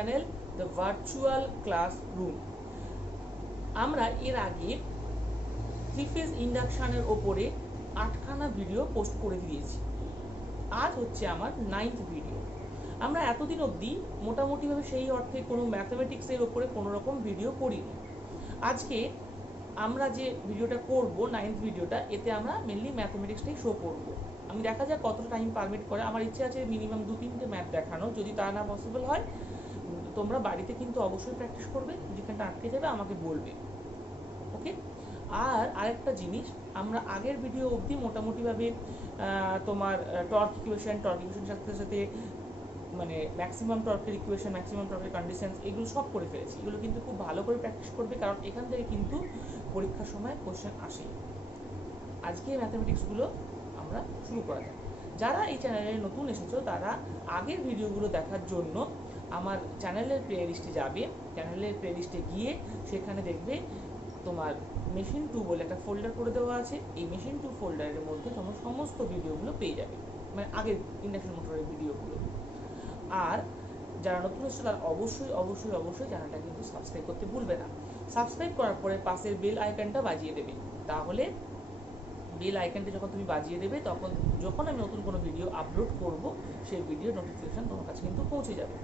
Channel the virtual classroom. আমরা এর আগে 3 ফেজ ইন্ডাকশনের ওপরে 8খানা ভিডিও পোস্ট করে দিয়েছি। আজ হচ্ছে আমার 9th ভিডিও। আমরা এতদিন অবধি মোটামুটিভাবে সেই অর্থে কোনো ম্যাথমেটিক্সের ওপরে কোনো রকম ভিডিও করিনি। আজকে আমরা যে ভিডিওটা করব 9th ভিডিওটা, এতে আমরা মেনলি ম্যাথমেটিক্সটাই শো করব। আমি দেখা যাক কতটা টাইম পারমিট করে। আমার ইচ্ছে আছে মিনিমাম 2-3টে ম্যাথ দেখানো। যদি তা না পসিবল হয় তোমরা বাড়িতে কিন্তু অবশ্যই প্র্যাকটিস করবে, যেখানটা আটকে যাবে আমাকে বলবে, ওকে। আর আরেকটা জিনিস, আমরা আগের ভিডিও অবধি মোটামুটিভাবে তোমার টর্ক ইকুয়েশন সাথে সাথে মানে ম্যাক্সিমাম টর্কের ইকুয়েশন, ম্যাক্সিমাম টর্কের কন্ডিশনস, এগুলো সব করে ফেলেছি। এগুলো কিন্তু খুব ভালো করে প্র্যাকটিস করবে, কারণ এখান থেকে কিন্তু পরীক্ষার সময় কোশ্চেন আসে। আজকে ম্যাথমেটিক্সগুলো আমরা শুরু করা যাক। যারা এই চ্যানেলে নতুন এসেছো তারা আগের ভিডিওগুলো দেখার জন্য আমার চ্যানেলের প্লে লিস্টে যাবে। চ্যানেলের প্লে লিস্টে গিয়ে সেখানে দেখবে তোমার মেশিন 2 বলে একটা ফোল্ডার করে দেওয়া আছে। এই মেশিন 2 ফোল্ডারের মধ্যে তোমার সমস্ত ভিডিওগুলো পেয়ে যাবে, মানে আগের ইন্ডাকশন মোটরের ভিডিওগুলো। আর যারা নতুন এসেছে তারা অবশ্যই অবশ্যই অবশ্যই চ্যানেলটা কিন্তু সাবস্ক্রাইব করতে ভুলবে না। সাবস্ক্রাইব করার পরে পাশের বেল আইকনটা বাজিয়ে দেবে। তাহলে বেল আইকনটা যখন তুমি বাজিয়ে দেবে, তখন যখন আমি নতুন কোনো ভিডিও আপলোড করব সেই ভিডিও নোটিফিকেশন তোমার কাছে কিন্তু পৌঁছে যাবে।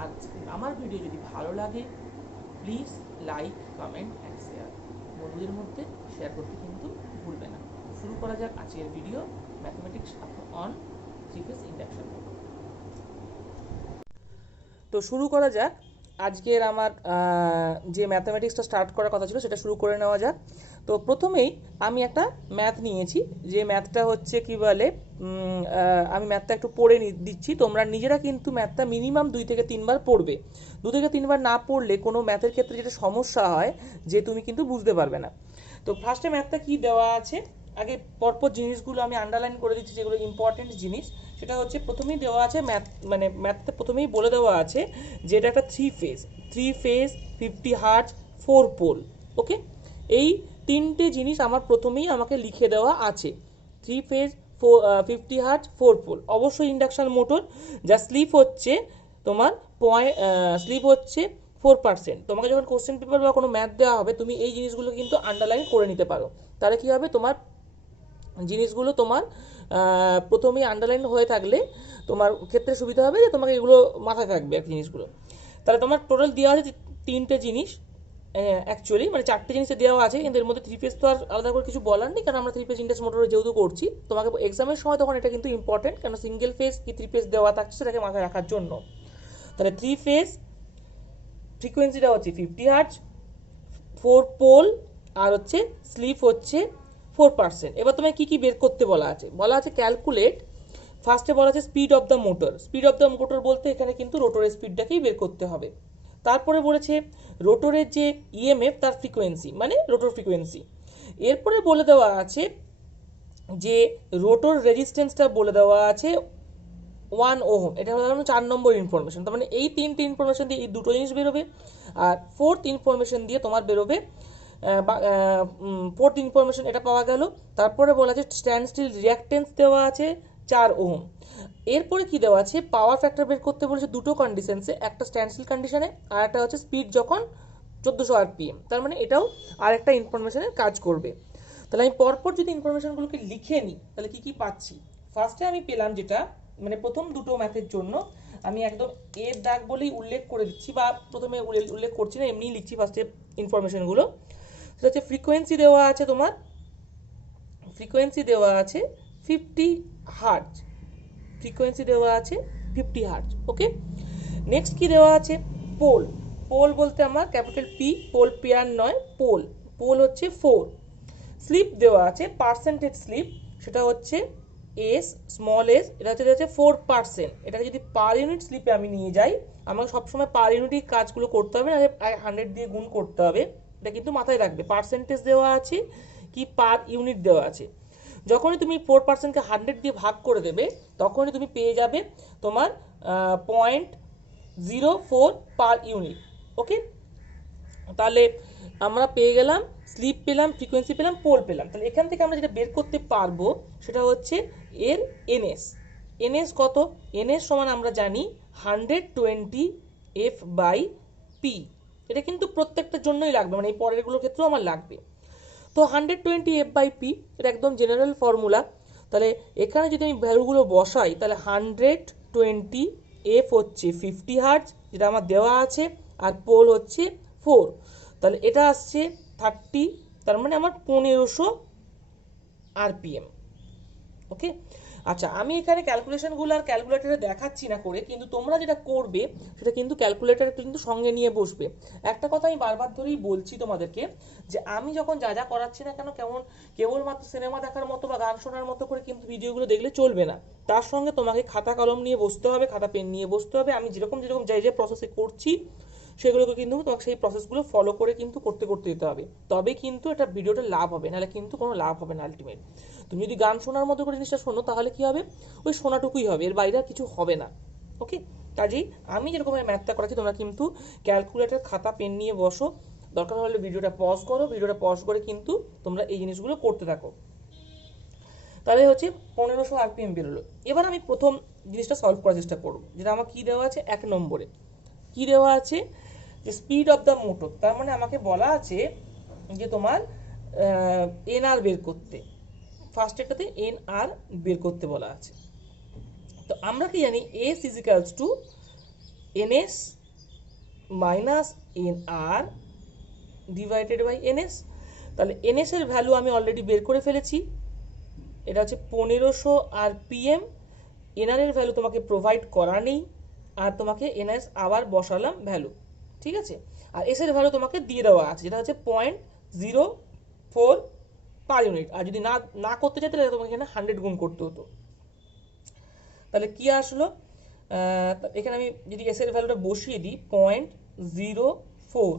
আর আমার ভিডিও যদি ভালো লাগে please like, comment and share. বন্ধুদের মধ্যে শেয়ার করতে কিন্তু ভুলবে না। শুরু করা যাক আজকের video, mathematics on 3 phase induction motor. তো শুরু করা যাক। আজকের আমার যে ম্যাথমেটিক্সটা স্টার্ট করার কথা ছিল সেটা শুরু করে নেওয়া যাক। তো প্রথমেই আমি একটা ম্যাথ নিয়েছি, যে ম্যাথটা হচ্ছে কি বলে, আমি ম্যাথটা একটু পড়ে দিচ্ছি। তোমরা নিজেরা কিন্তু ম্যাথটা মিনিমাম 2 থেকে 3 বার পড়বে। 2 থেকে 3 বার না পড়লে কোনো ম্যাথের ক্ষেত্রে যেটা সমস্যা হয় যে তুমি কিন্তু বুঝতে পারবে না। তো ফার্স্টে ম্যাথটা কি দেওয়া আছে, আগে পরপর জিনিসগুলো আমি আন্ডারলাইন করে দিচ্ছি যেগুলো ইম্পর্টেন্ট জিনিস। সেটা হচ্ছে প্রথমেই দেওয়া আছে ম্যাথটা প্রথমেই বলে দেওয়া আছে যে এটা একটা 3 ফেজ 50 হার্জ 4 পোল, ওকে। এই তিনটে জিনিস আমার প্রথমেই আমাকে লিখে দেওয়া আছে। 3 ফেজ 50 হার্জ 4 পোল, অবশ্যই ইন্ডাকশন মোটর। যা স্লিপ হচ্ছে তোমার স্লিপ হচ্ছে 4%। তোমাকে যখন কোশ্চেন পেপার বা কোনো ম্যাথ দেওয়া হবে তুমি এই জিনিসগুলো কিন্তু আন্ডারলাইন করে নিতে পারো। তাহলে কি হবে, তোমার জিনিসগুলো তোমার প্রথমেই আন্ডারলাইন হয়ে থাকলে তোমার ক্ষেত্রে সুবিধা হবে, যে তোমাকে এগুলো মাথায় থাকবে আর জিনিসগুলো। তাহলে তোমার টোটাল দেওয়া আছে 3টে জিনিস, অ্যাকচুয়ালি মানে 4টে জিনিসে দেওয়া আছে, কিন্তু এর মধ্যে 3 ফেজ তো আর আলাদা করে কিছু বলার নেই, কারণ আমরা 3 ফেজ ইন্ডাকশন মোটরে যেহেতু করছি তোমাকে এক্সামের সময় তখন এটা কিন্তু ইম্পর্টেন্ট, কারণ সিঙ্গেল ফেজ কি 3 ফেজ দেওয়া থাকছে সেটাকে মাথায় রাখার জন্য। তাহলে 3 ফেজ ফ্রিকোয়েন্সিটা হচ্ছে 50 হার্জ, 4 পোল, আর হচ্ছে স্লিপ হচ্ছে 4%। এবার তোমায় কি কি বের করতে বলা আছে ক্যালকুলেট। ফার্স্টে বলা আছে speed of the motor. Speed of the motor বলতে এখানে কিন্তু রোটরের স্পিডটাকেই বের করতে হবে। তারপরে বলেছে রোটরের যে ইএমএফ তার ফ্রিকোয়েন্সি, মানে রোটর ফ্রিকোয়েন্সি। এরপরে বলে দেওয়া আছে যে রোটর রেজিস্ট্যান্সটা বলে দেওয়া আছে 1 ওহম। এটা হলো 4 নম্বর ইনফরমেশন। তার মানে এই 3টে ইনফরমেশন দিয়ে এই দুটো জিনিস বেরোবে। আর ফোর্থ ইনফরমেশন দিয়ে তোমার বেরোবে ফোর্থ ইনফরমেশন এটা পাওয়া গেল। তারপরে বলা আছে স্ট্যান্ড স্টিল রিঅ্যাক্টেন্স দেওয়া আছে 4 ওহম। এরপরে কি দেওয়া আছে, পাওয়ার ফ্যাক্টর বের করতে বলেছে দুটো কন্ডিশনসে, একটা স্ট্যান্ড স্টিল কন্ডিশনে আর একটা হচ্ছে স্পিড যখন 1400 rpm। তার মানে এটাও আরেকটা ইনফরমেশনের কাজ করবে। তাহলে আমি পরপর যদি ইনফরমেশনগুলোকে লিখে নিই তাহলে কি কি পাচ্ছি। ফার্স্টে আমি পেলাম যেটা, মানে প্রথম দুটো ম্যাথের জন্য আমি একদম এর দাগ বলেই উল্লেখ করে দিচ্ছি, বা প্রথমে উল্লেখ করছি না, এমনিই লিখছি ফার্স্টে ইনফরমেশনগুলো। সেটা হচ্ছে ফ্রিকোয়েন্সি দেওয়া আছে তোমার, ফ্রিকোয়েন্সি দেওয়া আছে 50 হার্জ, ফ্রিকোয়েন্সি দেওয়া আছে 50 হার্জ, ওকে। নেক্সট কি দেওয়া আছে, পোল। পোল বলতে আমার ক্যাপিটাল পি, পোল পেয়ার নয়, পোল। পোল হচ্ছে 4। স্লিপ দেওয়া আছে পার্সেন্টেজ স্লিপ, সেটা হচ্ছে এস, স্মল এস, এটা হচ্ছে 4%। এটাকে যদি পার ইউনিট স্লিপে আমি নিয়ে যাই, আমাকে সবসময় পার ইউনিটই কাজগুলো করতে হবে, না 100 দিয়ে গুণ করতে হবে। এটা কিন্তু মাথায় রাখবে, পার্সেন্টেজ দেওয়া আছে কি পার ইউনিট দেওয়া আছে। যখনই তুমি 4%কে 100 দিয়ে ভাগ করে দেবে তখনই তুমি পেয়ে যাবে তোমার 0.04 পার ইউনিট, ওকে। তাহলে আমরা পেয়ে গেলাম স্লিপ পেলাম, ফ্রিকোয়েন্সি পেলাম, পোল পেলাম। তাহলে এখান থেকে আমরা যেটা বের করতে পারবো সেটা হচ্ছে এর এনএস। এনএস কত, এনএস সমান আমরা জানি 120 এফ বাই পি। এটা কিন্তু প্রত্যেকটার জন্যই লাগবে, মানে এই পরেরগুলোর ক্ষেত্রেও আমার লাগবে। তো 120 এফ বাই পি এটা একদম জেনারেল ফর্মুলা। তাহলে এখানে যদি আমি ভ্যালুগুলো বসাই, তাহলে 120 এফ হচ্ছে 50 হার্টজ যেটা আমার দেওয়া আছে, আর পোল হচ্ছে 4, তাহলে এটা আসছে 30, তার মানে আমার 1500 আরপিএম। ওকে, আচ্ছা আমি এখানে ক্যালকুলেশনগুলো আর ক্যালকুলেটারে দেখাচ্ছি না করে, কিন্তু তোমরা যেটা করবে সেটা কিন্তু ক্যালকুলেটার কিন্তু সঙ্গে নিয়ে বসবে। একটা কথা আমি বারবার ধরেই বলছি তোমাদেরকে, যে আমি যখন যা যা করাচ্ছি না কেন, কেবলমাত্র সিনেমা দেখার মতো বা গান শোনার মতো করে কিন্তু ভিডিওগুলো দেখলে চলবে না। তার সঙ্গে তোমাকে খাতা কলম নিয়ে বসতে হবে, খাতা পেন নিয়ে বসতে হবে। আমি যেরকম যেরকম যে প্রসেসে করছি সেগুলোকে কিন্তু তোমাকে সেই প্রসেসগুলো ফলো করে কিন্তু করতে করতে যেতে হবে, তবে কিন্তু এটা ভিডিওটা লাভ হবে, নাহলে কিন্তু কোনো লাভ হবে না। আলটিমেট তুমি যদি গান শোনার মতো করে জিনিসটা শোনো, তাহলে কি হবে, ওই শোনাটুকুই হবে, এর বাইরে আর কিছু হবে না। ওকে, কাজেই আমি যেরকম ম্যাথটা করাচ্ছি তোমরা কিন্তু ক্যালকুলেটর খাতা পেন নিয়ে বসো, দরকার হলে ভিডিওটা পজ করো, ভিডিওটা পজ করে কিন্তু তোমরা এই জিনিসগুলো করতে থাকো। তাহলে হচ্ছে 1500 আরপিএম বেরোলো। এবার আমি প্রথম জিনিসটা সলভ করার চেষ্টা করবো, যেটা আমার কি দেওয়া আছে 1 নম্বরে, কি দেওয়া আছে যে স্পিড অফ দ্য মোটর। তার মানে আমাকে বলা আছে যে তোমার এনআর বের করতে, ফার্স্ট এটাতে এনআর বের করতে বলা আছে। তো আমরা কি জানি, S equals to NS minus NR divided by NS. তাহলে এনএস এর ভ্যালু আমি অলরেডি বের করে ফেলেছি, এটা হচ্ছে 1500 আরপিএম। এনআর এর ভ্যালু তোমাকে প্রোভাইড করা নেই, আর তোমাকে এনএস আবার বসালাম ভ্যালু, ঠিক আছে। আর এস এর ভ্যালু তোমাকে দিয়ে দেওয়া আছে, যেটা হচ্ছে 0.04 পার ইউনিট। আর যদি না না করতে চাইতে তাহলে তোমাকে এখানে 100 গুণ করতে হতো। তাহলে কি আসলো, এখানে আমি যদি এস এর ভ্যালুটা বসিয়ে দিই 0.04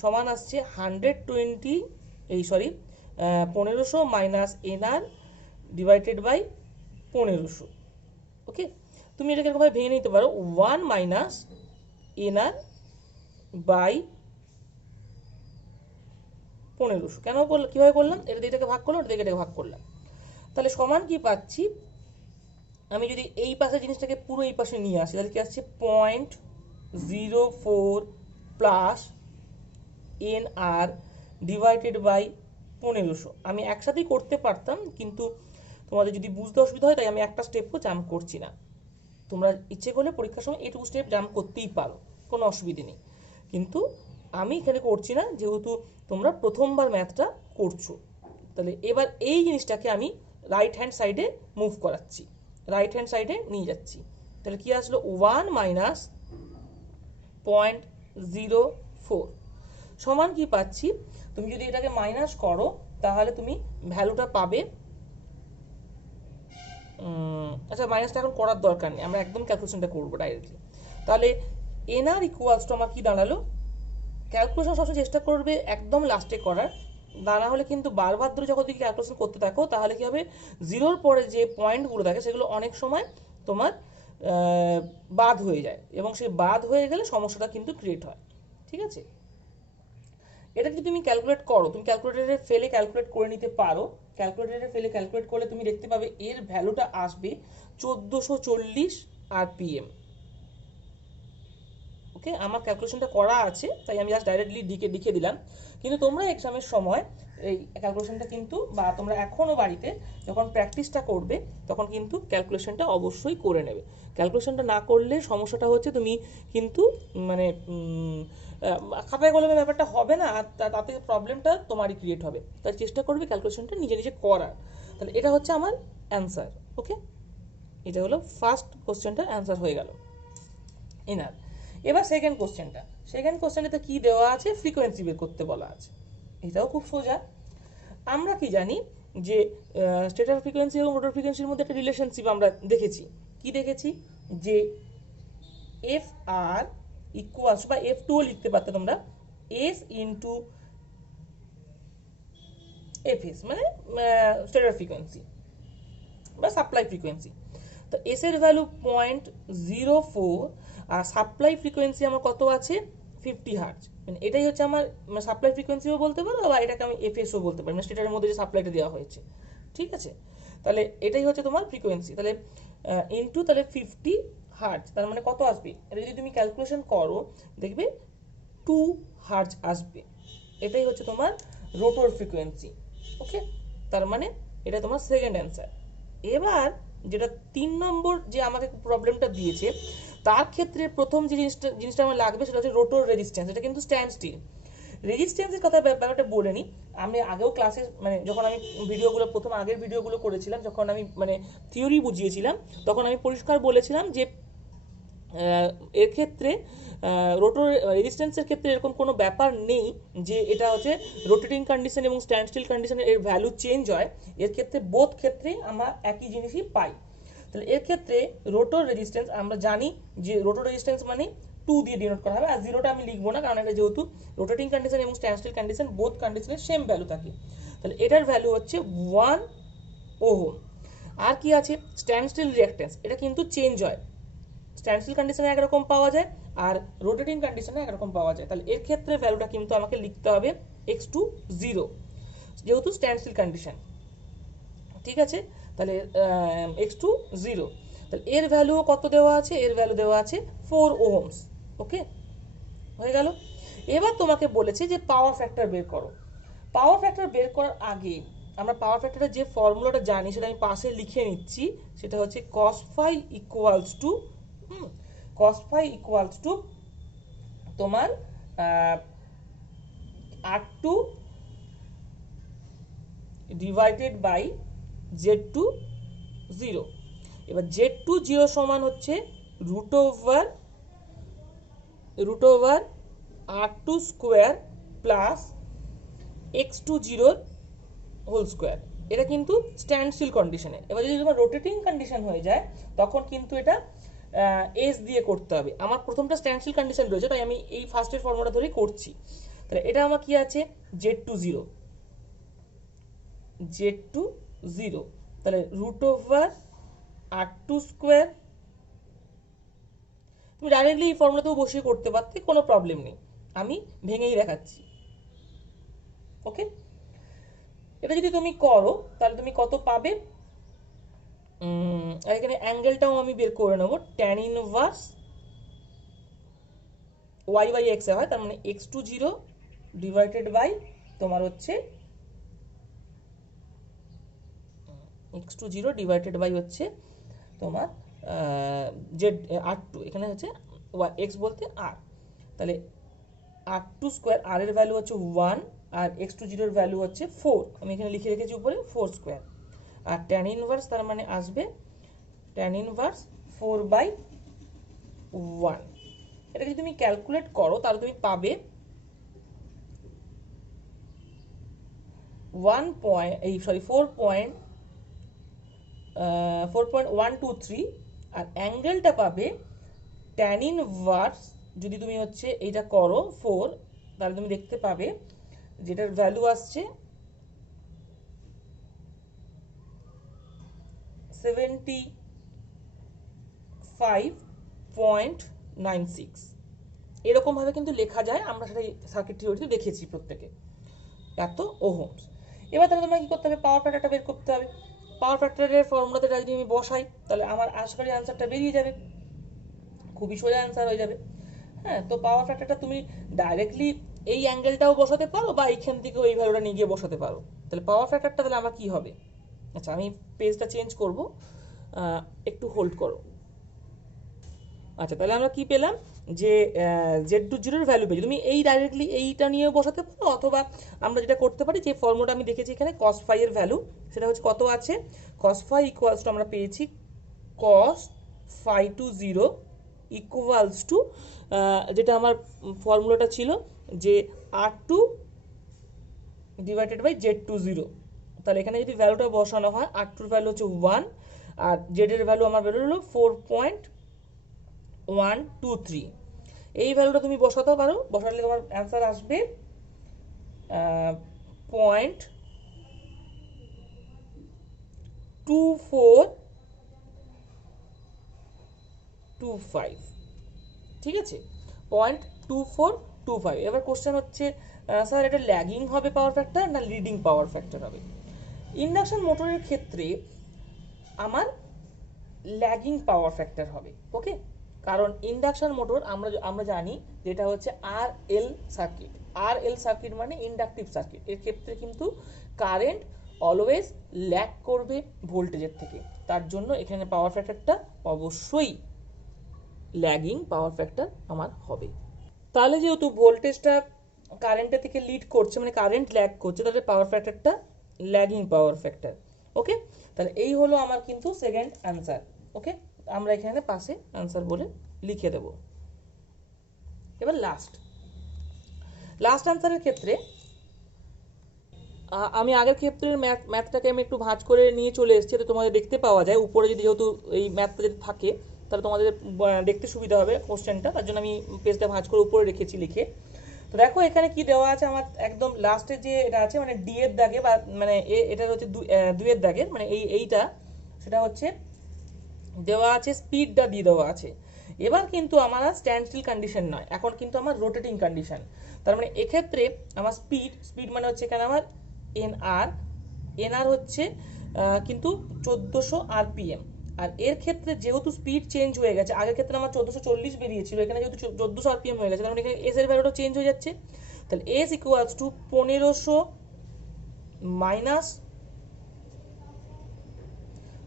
সমান আসছে 120 1500 মাইনাস এনআর ডিভাইডেড বাই 1500। ওকে, তুমি এটাকে এরকমভাবে ভেঙে নিতে পারো, 1 মাইনাস এনআর বাই 1500। কেন করলাম, কীভাবে করলাম, এটা দিয়ে এটাকে ভাগ করলাম, এটা দিয়ে এটাকে ভাগ করলাম। তাহলে সমান কি পাচ্ছি, আমি যদি এই পাশে জিনিসটাকে পুরো এই পাশে নিয়ে আসি, তাহলে কি আসছে 0.04 প্লাস এনআর ডিভাইডেড বাই 1500। আমি একসাথেই করতে পারতাম, কিন্তু তোমাদের যদি বুঝতে অসুবিধা হয় তাই আমি একটা স্টেপও জাম্প করছি না। তোমরা ইচ্ছে করলে পরীক্ষার সময় এইটুকু স্টেপ জাম্প করতেই পারো, কোনো অসুবিধে নেই, কিন্তু আমি এখানে করছি না, যেহেতু তোমরা প্রথমবার ম্যাথটা করছো। তাহলে এবার এই জিনিসটাকে আমি রাইট হ্যান্ড সাইডে মুভ করাচ্ছি, রাইট হ্যান্ড সাইডে নিয়ে যাচ্ছি। তাহলে কি আসলো, 1 মাইনাস 0.04 সমান কি পাচ্ছি, তুমি যদি এটাকে মাইনাস করো তাহলে তুমি ভ্যালুটা পাবে, আচ্ছা মাইনাসটা এখন করার দরকার নেই, আমরা একদম ক্যালকুলেশনটা করবো ডাইরেক্টলি। তাহলে এনআর ইকুয়ালস টু আমার কি দাঁড়ালো, ক্যালকুলেশন সবসময় চেষ্টা করবে একদম লাস্টে করার, না হলে কিন্তু বারবার ধরে যখন তুমি ক্যালকুলেশন করতে থাকো তাহলে কি হবে, জিরোর পরে যে পয়েন্টগুলো থাকে সেগুলো অনেক সময় তোমার বাদ হয়ে যায়, এবং সেই বাদ হয়ে গেলে সমস্যাটা কিন্তু ক্রিয়েট হয়, ঠিক আছে। এটা যদি তুমি ক্যালকুলেট করো, তুমি ক্যালকুলেটরে ফেলে ক্যালকুলেট করে নিতে পারো, ক্যালকুলেটরে ফেলে ক্যালকুলেট করলে তুমি দেখতে পাবে এর ভ্যালুটা আসবে 1440 আরপিএম। ওকে, আমার ক্যালকুলেশনটা করা আছে তাই আমি জাস্ট ডাইরেক্টলি লিখে দিলাম, কিন্তু তোমরা এক্সামের সময় এই ক্যালকুলেশনটা কিন্তু, বা তোমরা এখনও বাড়িতে যখন প্র্যাকটিসটা করবে তখন কিন্তু ক্যালকুলেশনটা অবশ্যই করে নেবে। ক্যালকুলেশনটা না করলে সমস্যাটা হচ্ছে তুমি কিন্তু মানে খাতায় কলমে ব্যাপারটা হবে না, আর তাতে প্রবলেমটা তোমারই ক্রিয়েট হবে। তাই চেষ্টা করবে ক্যালকুলেশনটা নিজে নিজে করার। তাহলে এটা হচ্ছে আমার অ্যান্সার। ওকে, এটা হলো ফার্স্ট কোশ্চেনটার অ্যান্সার হয়ে গেল এনার। এবার সেকেন্ড কোশ্চেনটাতে কি দেওয়া আছে, ফ্রিকোয়েন্সি বের করতে বলা আছে। এটাও খুব সোজা। আমরা কি জানি যে স্টেটার ফ্রিকোয়েন্সি এবং রোটার ফ্রিকোয়েন্সির মধ্যে একটা রিলেশনশিপ আমরা দেখেছি। কি দেখেছি, যে এফ আর ইকুয়ালস, বা এফ টুও লিখতে পারতে তোমরা, এস ইন্টু এফ এস, মানে স্টেটার ফ্রিকোয়েন্সি বা সাপ্লাই ফ্রিকোয়েন্সি। তো এস এর ভ্যালু 0.04, আর সাপ্লাই ফ্রিকোয়েন্সি আমার কত আছে 50 হার্জ, মানে এটাই হচ্ছে আমার সাপ্লাই ফ্রিকোয়েন্সিও বলতে পারো, বা এটাকে আমি এফএসও বলতে পারি, মানে স্টেটারের মধ্যে যে সাপ্লাইটা দেওয়া হয়েছে, ঠিক আছে। তাহলে এটাই হচ্ছে তোমার ফ্রিকোয়েন্সি, তাহলে ইনটু তাহলে 50 হার্জ, তার মানে কত আসবে, এটা যদি তুমি ক্যালকুলেশন করো দেখবে 2 হার্জ আসবে। এটাই হচ্ছে তোমার রোটর ফ্রিকোয়েন্সি। ওকে, তার মানে এটা তোমার সেকেন্ড অ্যান্সার। এবার যেটা 3 নম্বর যে আমাকে প্রবলেমটা দিয়েছে, তার ক্ষেত্রে প্রথম যে জিনিসটা আমার লাগবে সেটা হচ্ছে রোটর রেজিস্ট্যান্স। এটা কিন্তু স্ট্যান্ড স্টিল। রেজিস্ট্যান্সের কথা ব্যাপারটা বলে নিই। আমি আগেও ক্লাসে মানে যখন আমি ভিডিওগুলো প্রথম আগের ভিডিওগুলো করেছিলাম, যখন আমি মানে থিওরি বুঝিয়েছিলাম, তখন আমি পরিষ্কার বলেছিলাম যে এর ক্ষেত্রে রোটর রেজিস্ট্যান্সের ক্ষেত্রে এরকম কোনো ব্যাপার নেই যে এটা হচ্ছে রোটেটিং কন্ডিশন এবং স্ট্যান্ড স্টিল কন্ডিশনের এর ভ্যালু চেঞ্জ হয়। এর ক্ষেত্রে বোথ ক্ষেত্রেই আমরা একই জিনিসই পাই। তাহলে এর ক্ষেত্রে রোটর রেজিস্ট্যান্স আমরা জানি যে রোটর রেজিস্ট্যান্স মানে 2 দিয়ে ডিনোট করা হবে, আর জিরোটা আমি লিখবো না, কারণ এটা যেহেতু রোটেটিং কন্ডিশন এবং স্ট্যান্ড স্টিল কন্ডিশন বোথ কন্ডিশনের সেম ভ্যালু থাকে। তাহলে এটার ভ্যালু হচ্ছে 1 ওহম। আর কি আছে, স্ট্যান্ড স্টিল রিঅ্যাক্ট্যান্স, এটা কিন্তু চেঞ্জ হয়। স্ট্যান্ড স্টিল কন্ডিশনে একরকম পাওয়া যায় আর রোটেটিং কন্ডিশনে একরকম পাওয়া যায়। তাহলে এর ক্ষেত্রে ভ্যালুটা কিন্তু আমাকে লিখতে হবে x2 0, যেহেতু স্ট্যান্ড স্টিল কন্ডিশন। ঠিক আছে, তাহলে x2 0। তাহলে এর ভ্যালু কত দেওয়া আছে, এর ভ্যালু দেওয়া আছে 4 ওহমস। ওকে, হয়ে গেল। এবার তোমাকে বলেছে যে পাওয়ার ফ্যাক্টর বের করো। পাওয়ার ফ্যাক্টর বের করার আগে আমরা পাওয়ার ফ্যাক্টরের যে ফর্মুলাটা জানি সেটা আমি পাশে লিখে নিচ্ছি। সেটা হচ্ছে cos phi equals to cos phi equals to তোমার R2 ডিভাইডেড বাই Z2 0। এবার Z2 0 সমান হচ্ছে root over R2 square plus x2 0 whole square. এটা কিন্তু স্ট্যান্ড স্টিল কন্ডিশনে। এবার যদি তোমার রোটেটিং কন্ডিশন হয়ে যায় তখন কিন্তু এটা এস দিয়ে করতে হবে। আমার প্রথমটা স্ট্যান্ড স্টিল কন্ডিশন রয়েছে, তাই আমি এই ফার্স্টের ফর্মুলা ধরেই করছি। তাহলে এটা আমার কি আছে, Z2 0, Z2 0, তাহলে রুট ওভার R2 স্কোয়ার। তুমি ডাইরেক্টলি এই ফর্মুলাতেও বসিয়ে করতে পারতে, কোনো প্রবলেম নেই, আমি ভেঙেই দেখাচ্ছি। ওকে, এটা যদি তুমি করো তাহলে তুমি কত পাবে, এখানে অ্যাঙ্গেলটাও আমি বের করে নেবো। Tan inverse Y by X হয়, তার মানে x2 0 ডিভাইডেড বাই তোমার হচ্ছে x2 0 ডিভাইডেড বাই হচ্ছে তোমার জেড R2, এখানে হচ্ছে এক্স বলতে আর। তাহলে R2 স্কোয়ার, আর এর ভ্যালু হচ্ছে 1 আর x2 0 এর ভ্যালু হচ্ছে 4, আমি এখানে লিখে রেখেছি উপরে 4 স্কোয়ার। আর ট্যান ইনভার্স তার মানে আসবে ট্যান ইনভার্স 4/1। এটা যদি তুমি ক্যালকুলেট করো তাহলে তুমি পাবে 4.123। আর অ্যাঙ্গেলটা পাবে ট্যান ইনভার্স, যদি তুমি হচ্ছে এইটা করো 4, তাহলে তুমি দেখতে পাবে যেটার ভ্যালু আসছে 75.96। এরকমভাবে কিন্তু লেখা যায়, আমরা সেটা সার্কিট থিওরিতে দেখেছি প্রত্যেকে, এত ওহমস। এবার তাহলে তোমাকে কি করতে হবে, পাওয়ার ফ্যাক্টরটা বের করতে হবে। পাওয়ার ফ্যাক্টরের ফর্মুলাতে যদি আমি বসাই তাহলে আমার আশা করি অ্যান্সারটা বেরিয়ে যাবে, খুবই সোজা অ্যান্সার হয়ে যাবে। হ্যাঁ, তো পাওয়ার ফ্যাক্টরটা তুমি ডাইরেক্টলি এই অ্যাঙ্গেলটাও বসাতে পারো বা এইখান থেকে ওই ভ্যালুটা নিয়ে গিয়ে বসাতে পারো। তাহলে পাওয়ার ফ্যাক্টরটা তাহলে আমার কি হবে, আচ্ছা আমি পেজটা চেঞ্জ করব, একটু হোল্ড করো। আচ্ছা, তাহলে আমরা কি পেলাম যে Z2 0 এর ভ্যালু পেয়েছি। তুমি এই ডাইরেক্টলি এইটা নিয়েও বসাতে পারো, অথবা আমরা যেটা করতে পারি যে ফর্মুলাটা আমি দেখেছি এখানে cos phi এর ভ্যালু, সেটা হচ্ছে কত আছে, cos phi ইকুয়ালস টু আমরা পেয়েছি cos phi to 0 equals to যেটা আমার ফর্মুলাটা ছিল যে R2 ডিভাইডেড বাই Z2 0। তাহলে এখানে যদি ভ্যালুটা বসানো হয়, R2 এর ভ্যালু হচ্ছে 1 আর Z এর ভ্যালু আমার ভ্যালু হলো 4.123। এই ভ্যালুটা তুমি বসাতে পারো, বসালে তোমার অ্যান্সার আসবে 0.2425। ঠিক আছে, 0.2425। এবার কোশ্চেন হচ্ছে স্যার এটা ল্যাগিং হবে পাওয়ার ফ্যাক্টর না লিডিং পাওয়ার ফ্যাক্টর হবে। ইন্ডাকশন মোটরের ক্ষেত্রে আমার ল্যাগিং পাওয়ার ফ্যাক্টর হবে। ওকে, কারণ ইন্ডাকশন মোটর আমরা জানি যেটা হচ্ছে আর এল সার্কিট। আর এল সার্কিট মানে ইন্ডাকটিভ সার্কিট। এর ক্ষেত্রে কিন্তু কারেন্ট অলওয়েজ ল্যাগ করবে ভোল্টেজের থেকে, তার জন্য এখানে পাওয়ার ফ্যাক্টরটা অবশ্যই ল্যাগিং পাওয়ার ফ্যাক্টর আমার হবে। তাহলে যেহেতু ভোল্টেজটা কারেন্টের থেকে লিড করছে, মানে কারেন্ট ল্যাগ করছে, তাহলে পাওয়ার ফ্যাক্টরটা ল্যাগিং পাওয়ার ফ্যাক্টর। ওকে, তাহলে এই হলো আমার কিন্তু সেকেন্ড অ্যান্সার। ওকে, আমরা এখানে পাশে অ্যান্সার বলে লিখে দেব। এবার লাস্ট অ্যান্সারের ক্ষেত্রে আমি আগের ক্ষেত্রের ম্যাথটাকে আমি একটু ভাঁজ করে নিয়ে চলে এসেছি, তো তোমাদের দেখতে পাওয়া যায় উপরে যদি যেহেতু এই ম্যাথটা যদি থাকে তাহলে তোমাদের দেখতে সুবিধা হবে কোশ্চেনটা, তার জন্য আমি পেজটা ভাঁজ করে উপরে রেখেছি লিখে। তো দেখো এখানে কি দেওয়া আছে আমার একদম লাস্টে যে এটা আছে মানে ডি এর দাগে বা মানে এটা হচ্ছে দুইয়ের দাগের মানে এইটা, সেটা হচ্ছে দেওয়া আছে স্পিডটা দিয়ে দেওয়া আছে। এবার কিন্তু আমার স্ট্যান্ড স্টিল কন্ডিশন নয়, এখন কিন্তু আমার রোটেটিং কন্ডিশন। তার মানে এক্ষেত্রে আমার স্পিড মানে হচ্ছে এখানে আমার এনআর হচ্ছে কিন্তু 1400 আরপিএম। আর এর ক্ষেত্রে যেহেতু স্পিড চেঞ্জ হয়ে গেছে, আগের ক্ষেত্রে আমার 1440 বেরিয়েছিল, এখানে যেহেতু 1400 আরপিএম হয়ে গেছে, তার মানে এখানে এস এর ভ্যালুটা চেঞ্জ হয়ে যাচ্ছে। তাহলে S equals to 1500 minus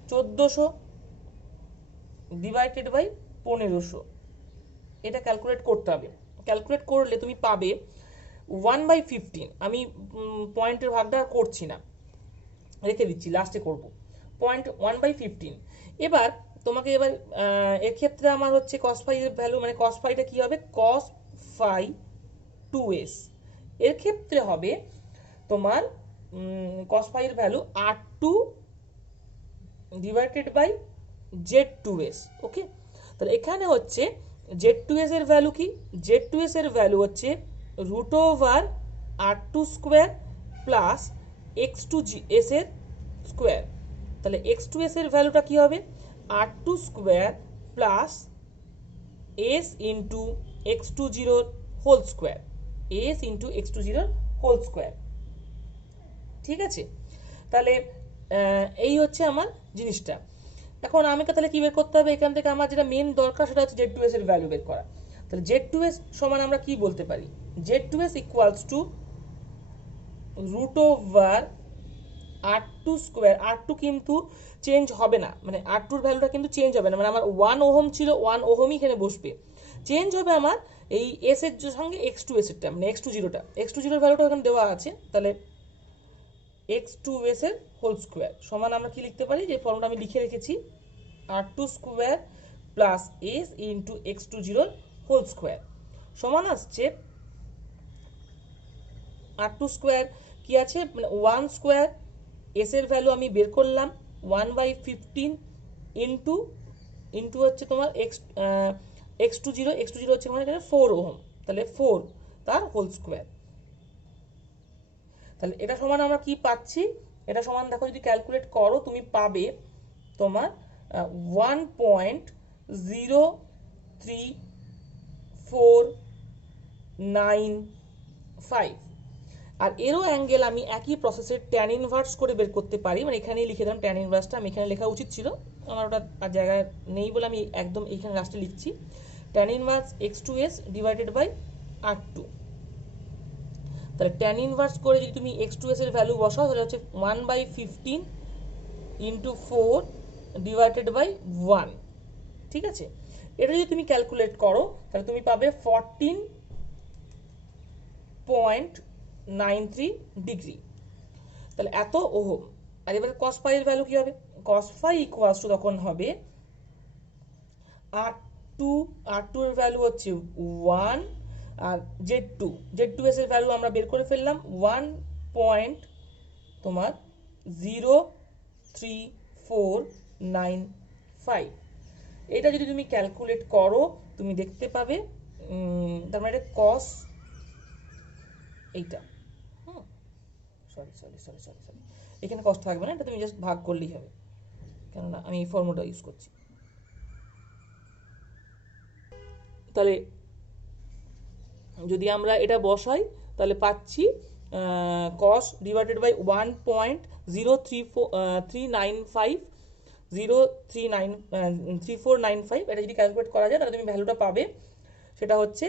1400 divided by 1500। এটা ক্যালকুলেট করতে হবে। ক্যালকুলেট করলে তুমি পাবে 1/15। আমি পয়েন্টের ভাগটা করছি না, রেখে দিচ্ছি, লাস্টে করব। 0.1/15। এবার তোমাকে এর ক্ষেত্রে আমার হচ্ছে cos phi এর ভ্যালু মানে cos phi টা কি হবে, cos phi 2s। এর ক্ষেত্রে হবে তোমার cos phi এর value R2 divided by Z2s। Okay, তাহলে এখানে হচ্ছে Z2s এর ভ্যালু কি, Z2s এর ভ্যালু হচ্ছে root over R2 square plus X2s এর স্কোয়ার। তাহলে X2s এর ভ্যালুটা কি হবে, R2 square plus S into X20 whole square, S into X20 whole square. ঠিক আছে, তাহলে এই হচ্ছে আমার জিনিসটা। এখন আমাকে তাহলে কি বের করতে হবে, এখান থেকে আমার যেটা মেন দরকার সেটা হচ্ছে Z2s এর ভ্যালু বের করা। তাহলে Z2s সমান আমরা কি বলতে পারি, Z2s equals to root over R2 square. R2 কিন্তু চেঞ্জ হবে না, মানে R2 এর ভ্যালুটা কিন্তু চেঞ্জ হবে না, মানে আমার 1 ওহম ছিল 1 ওহমই এখানে বসবে। চেঞ্জ হবে আমার এই S এর সঙ্গে X2s এরটা মানে X20 এর ভ্যালুটা এখানে দেওয়া আছে। তাহলে X2s এর হোল স্কোয়ার সমান আমরা কি লিখতে পারি, যে ফর্মুলা আমি লিখে রেখেছি, R2 square plus S into X20 whole square সমান আসছে R2 স্কোয়ার কি আছে মানে 1 স্কোয়ার, S এর ভ্যালু আমি বের করলাম 1/15 ইন্টু ইন্টু হচ্ছে তোমার X20 হচ্ছে মানে 4 ওহম, তাহলে 4 তার হোল স্কোয়ার। তাহলে এটা সমান আমরা কি পাচ্ছি, এটা সমান দেখো যদি ক্যালকুলেট করো তুমি পাবে তোমার 1.03495। আর এরও অ্যাঙ্গেল আমি একই প্রসেসের ট্যান ইনভার্স করে বের করতে পারি, মানে এখানেই লিখে দিলাম ট্যান ইনভার্সটা, আমি এখানে লেখা উচিত ছিল, আমার ওটা আর জায়গায় নেই বলে আমি একদম এইখানে লাস্টে লিখছি, tan inverse X2s divided by R2। তাহলে ট্যান ইনভার্স করে যদি তুমি X2s এর ভ্যালু বসাও তাহলে হচ্ছে 1/15 ইন্টু 4 ডিভাইডেড বাই 1। ঠিক আছে, এটা যদি তুমি ক্যালকুলেট করো তাহলে তুমি পাবে 14.93 ডিগ্রি। তাহলে এত ওহম। আর এবারে cos phi এর ভ্যালু কি হবে, cos phi ইকুয়ালস টু তখন হবে R2 এর ভ্যালু হচ্ছে 1 আর Z2s এর ভ্যালু আমরা বের করে ফেললাম 1.03495। এটা যদি তুমি ক্যালকুলেট করো তুমি দেখতে পাবে তার মানে এটা cos এইটা সরি এখানে কষ্ট থাকবে না, এটা তুমি জাস্ট ভাগ করলেই হবে, কেননা আমি এই ফর্মুলা ইউজ করছি। তাহলে যদি আমরা এটা বসাই তাহলে পাচ্ছি cos ডিভাইডেড বাই 1.03395 0.3495, এটা যদি ক্যালকুলেট করা যায় তাহলে তুমি ভ্যালুটা পাবে, সেটা হচ্ছে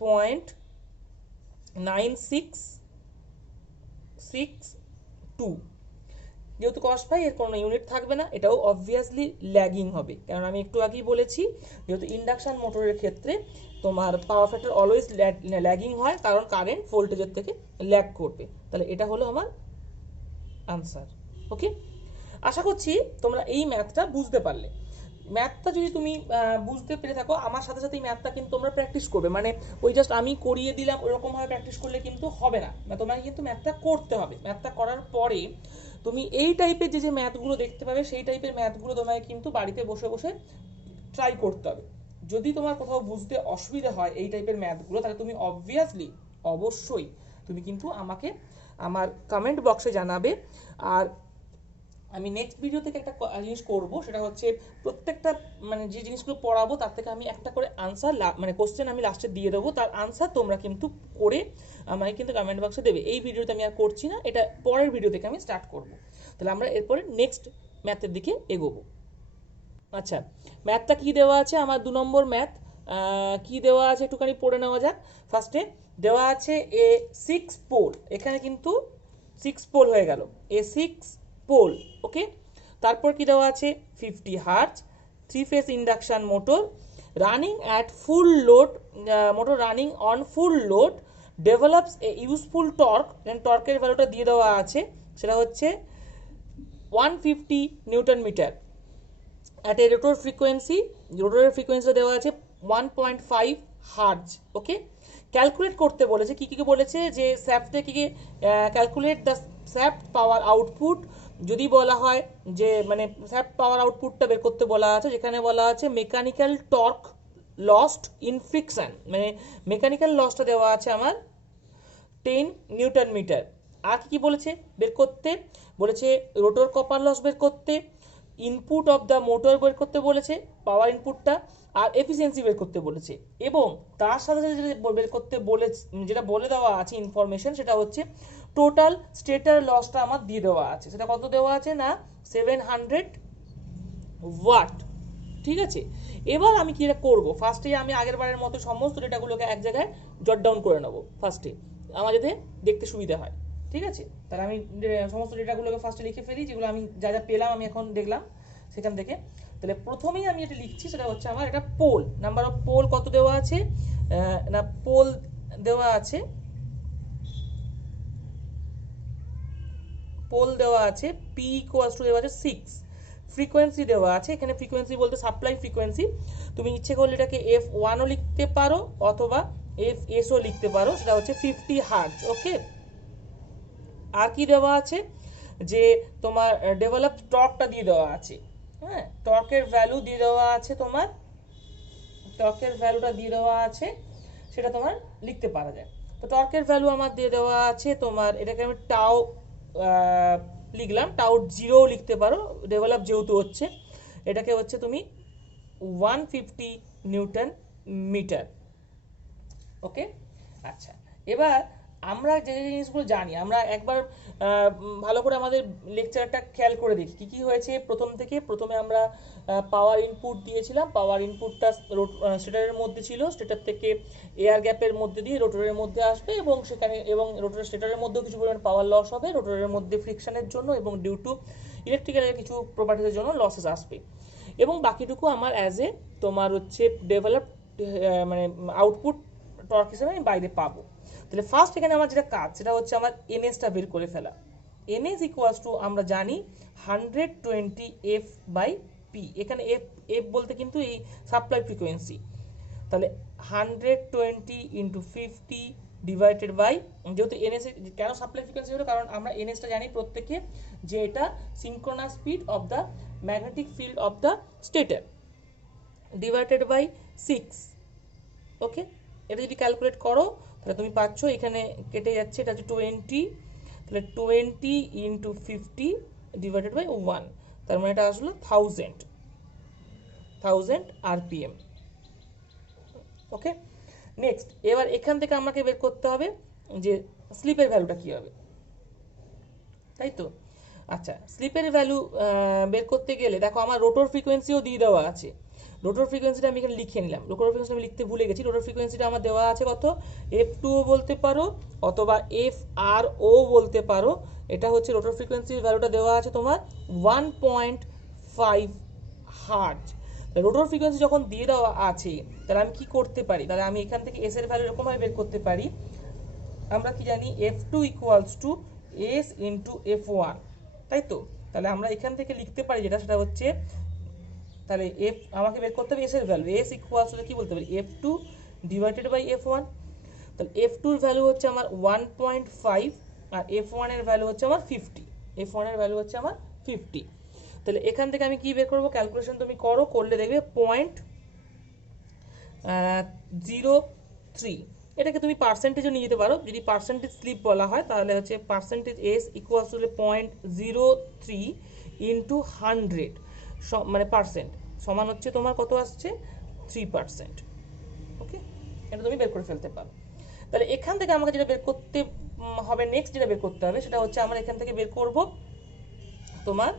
0.9662। যেহেতু কস পাই এর কোনো ইউনিট থাকবে না, এটাও অবভিয়াসলি ল্যাগিং হবে, কারণ আমি একটু আগেই বলেছি যেহেতু ইন্ডাকশন মোটরের ক্ষেত্রে তোমার পাওয়ার ফ্যাক্টর অলওয়েজ ল্যাগিং হয়, কারণ কারেন্ট ভোল্টেজের থেকে ল্যাগ করবে। তাহলে এটা হলো আমার আনসার। ওকে, আশা করছি তোমরা এই ম্যাথটা বুঝতে পারলে। ম্যাথটা যদি তুমি বুঝতে পেরে থাকো, আমার সাথে সাথে এই ম্যাথটা কিন্তু তোমরা প্র্যাকটিস করবে, মানে ওই জাস্ট আমি করিয়ে দিলাম ওরকমভাবে প্র্যাকটিস করলে কিন্তু হবে না, তোমাকে কিন্তু ম্যাথটা করতে হবে। ম্যাথটা করার পরে তুমি এই টাইপের যে ম্যাথগুলো দেখতে পাবে, সেই টাইপের ম্যাথগুলো তোমাকে কিন্তু বাড়িতে বসে বসে ট্রাই করতে হবে। যদি তোমার কোথাও বুঝতে অসুবিধা হয় এই টাইপের ম্যাথগুলো, তাহলে তুমি অবভিয়াসলি অবশ্যই তুমি কিন্তু আমাকে আমার কমেন্ট বক্সে জানাবে। আর আমি নেক্সট ভিডিও থেকে একটা জিনিস করব, সেটা হচ্ছে প্রত্যেকটা মানে যে জিনিসগুলো পড়াবো তার থেকে আমি একটা করে আনসার মানে কোশ্চেন আমি লাস্টে দিয়ে দেবো, তার আনসার তোমরা কিন্তু করে আমাকে কিন্তু কমেন্ট বক্সে দেবে। এই ভিডিওতে আমি আর করছি না, এটা পরের ভিডিও থেকে আমি স্টার্ট করব। তাহলে আমরা এরপরে নেক্সট ম্যাথের দিকে এগোবো। আচ্ছা, ম্যাথটা কি দেওয়া আছে আমার? 2 নম্বর ম্যাথ কি দেওয়া আছে একটুখানি পড়ে নেওয়া যাক। ফার্স্টে দেওয়া আছে এ 6 পোল, এখানে কিন্তু 6 পোল হয়ে গেল, এ 6 পোল। ওকে, তারপর কি দেওয়া আছে 50 hertz 3 phase induction motor running at full load, motor running on full load develops a useful torque, টর্কের ভ্যালুটা দিয়ে দেওয়া আছে, সেটা হচ্ছে 150 newton meter at a rotor frequency, রোটরের ফ্রিকোয়েন্সি দেওয়া আছে 1.5 হার্জ। ওকে, ক্যালকুলেট করতে বলেছে, কি কি বলেছে যে স্যাফট থেকে calculate the shaft power output. যদি বলা হয় যে মানে স্যাফট পাওয়ার আউটপুটটা বের করতে বলা আছে, যেখানে বলা আছে mechanical torque lost in friction, মানে মেকানিক্যাল লসটা দেওয়া আছে আমার 10 নিউটন মিটার। আর কি বলেছে বের করতে বলেছে? রোটর কপার লস বের করতে, ইনপুট অফ দ্য মোটর বের করতে বলেছে, পাওয়ার ইনপুটটা, আর এফিসিয়েন্সি বের করতে বলেছে। এবং তার সাথে সাথে যেটা বের করতে বলে, যেটা বলে দেওয়া আছে ইনফরমেশন, সেটা হচ্ছে টোটাল স্টেটার লসটা আমার দিয়ে দেওয়া আছে। সেটা কত দেওয়া আছে না 700 ওয়াট। ঠিক আছে, এবার আমি কি এটা করবো? ফার্স্টে আমি আগের বারের মতো সমস্ত ডেটাগুলোকে এক জায়গায় জট ডাউন করে নেবো ফার্স্টে, আমার যাতে দেখতে সুবিধা হয়। ঠিক আছে, তাহলে আমি সমস্ত ডেটাগুলোকে ফার্স্টে লিখে ফেলি, যেগুলো আমি যা যা পেলাম আমি এখন দেখলাম সেখান থেকে। তাহলে প্রথমেই আমি এটা লিখছি, সেটা হচ্ছে আমার এটা পোল, নাম্বার অফ পোল কত দেওয়া আছে না, পোল দেওয়া আছে, পোল দেওয়া আছে পি ইকুয়ালস টু দেওয়া আছে 6, ফ্রিকোয়েন্সি দেওয়া আছে, এখানে ফ্রিকোয়েন্সি বলতে সাপ্লাই ফ্রিকোয়েন্সি, তুমি ইচ্ছে করলে এটাকে F1ও লিখতে পারো অথবা FSও লিখতে পারো, সেটা হচ্ছে 50 হার্জ। ওকে, আর কি দেওয়া আছে যে তোমার ডেভেলপ টর্কটা দিয়ে দেওয়া আছে, হ্যাঁ টর্কের ভ্যালু দিয়ে দেওয়া আছে, তোমার টর্কের ভ্যালুটা দিয়ে দেওয়া আছে, সেটা তোমার লিখতে পারা যায়। তো টর্কের ভ্যালু আমার দিয়ে দেওয়া আছে তোমার, এটাকে আমি টাও লিখলাম, টাউ 0 লিখতে পারো, ডেভেলপ যেহেতু হচ্ছে, এটাকে হচ্ছে তুমি 150 নিউটন মিটার। ওকে, আচ্ছা, এবার আমরা যে যে জিনিসগুলো জানি, আমরা একবার ভালো করে আমাদের লেকচারটা খেয়াল করে দেখি কি কি হয়েছে প্রথম থেকে। প্রথমে আমরা পাওয়ার ইনপুট দিয়েছিলাম, পাওয়ার ইনপুটটা স্টেটারের মধ্যে ছিল, স্টেটার থেকে এয়ার গ্যাপের মধ্যে দিয়ে রোটরের মধ্যে আসবে, এবং সেখানে এবং রোটরের স্টেটারের মধ্যেও কিছু পরিমাণ পাওয়ার লস হবে রোটরের মধ্যে ফ্রিকশনের জন্য, এবং ডিউ টু ইলেকট্রিক্যালের কিছু প্রপার্টিসের জন্য লসেস আসবে, এবং বাকিটুকু আমার অ্যাজ এ তোমার হচ্ছে ডেভেলপ মানে আউটপুট টর্ক হিসেবে আমি বাইরে পাবো। তাহলে ফার্স্ট এখানে আমার যেটা কাজ, সেটা হচ্ছে আমার এনএসটা বের করে ফেলা। এনএস ইকুয়ালস টু আমরা জানি 120 এফ বাই পি, এখানে এফ এফ বলতে কিন্তু এই সাপ্লাই ফ্রিকোয়েন্সি, তাহলে 120 ইন্টু 50 ডিভাইডেড বাই, যেহেতু এনএস কেন সাপ্লাই ফ্রিকোয়েন্সি হলো, কারণ আমরা এনএসটা জানি প্রত্যেকে যে এটা synchronous speed of the magnetic field of the stator, divided by 6। Okay, এটা যদি ক্যালকুলেট করো তাহলে তুমি পাচ্ছ, এখানে কেটে যাচ্ছে, এটা হচ্ছে 20, তাহলে 20 ইন্টু 50 ডিভাইডেড বাই 1, তার মানে এটা আসলো 1000 আরপিএম। ওকে, নেক্সট এবার এখান থেকে আমাকে বের করতে হবে যে স্লিপের ভ্যালুটা কী হবে, তাই তো? আচ্ছা, স্লিপের ভ্যালু বের করতে গেলে দেখো আমার রোটর ফ্রিকোয়েন্সিও দিয়ে দেওয়া আছে। রোটর ফ্রিকোয়েন্সিটা আমি এখানে লিখে নিলাম, রোটর ফ্রিকোয়েন্সি আমি লিখতে ভুলে গেছি। রোটর ফ্রিকোয়েন্সিটা আমার দেওয়া আছে কত, F2 বলতে পারো অথবা FRO বলতে পারো। এটা হচ্ছে রোটর ফ্রিকোয়েন্সির ভ্যালুটা দেওয়া আছে তোমার 1.5 হার্জ। রোটর ফ্রিকোয়েন্সি যখন দিয়ে দেওয়া আছে তাহলে আমি কি করতে পারি, তাহলে আমি এখান থেকে এস এর ভ্যালু এরকমভাবে বের করতে পারি। আমরা কি জানি F2 equals to S into F1, তাই তো? তাহলে আমরা এখান থেকে লিখতে পারি যেটা, সেটা হচ্ছে তাহলে এফ আমাকে বের করতে হবে এস এর ভ্যালু, এস ইকুয়ালস টু কি বলতে পারি F2 ডিভাইডেড বাই F1। তাহলে F2 এর ভ্যালু হচ্ছে আমার 1.5 আর F1 এর ভ্যালু হচ্ছে আমার 50। F1 এর ভ্যালু হচ্ছে আমার 50। তাহলে এখান থেকে আমি কি বের করব, ক্যালকুলেশন তুমি করো, করলে দেখবে 0.03। এটাকে তুমি পার্সেন্টেজও নিয়ে যেতে পারো, যদি পার্সেন্টেজ স্লিপ বলা হয় তাহলে হচ্ছে percentage S equals two 0.03 into 100 মানে পার্সেন্ট সমান হচ্ছে তোমার কত আসছে 3%। ওকে, এটা তুমি বের করে ফেলতে পারো। তাহলে এখান থেকে আমাকে যেটা বের করতে হবে, নেক্সট যেটা বের করতে হবে সেটা হচ্ছে আমরা এখান থেকে বের করব তোমার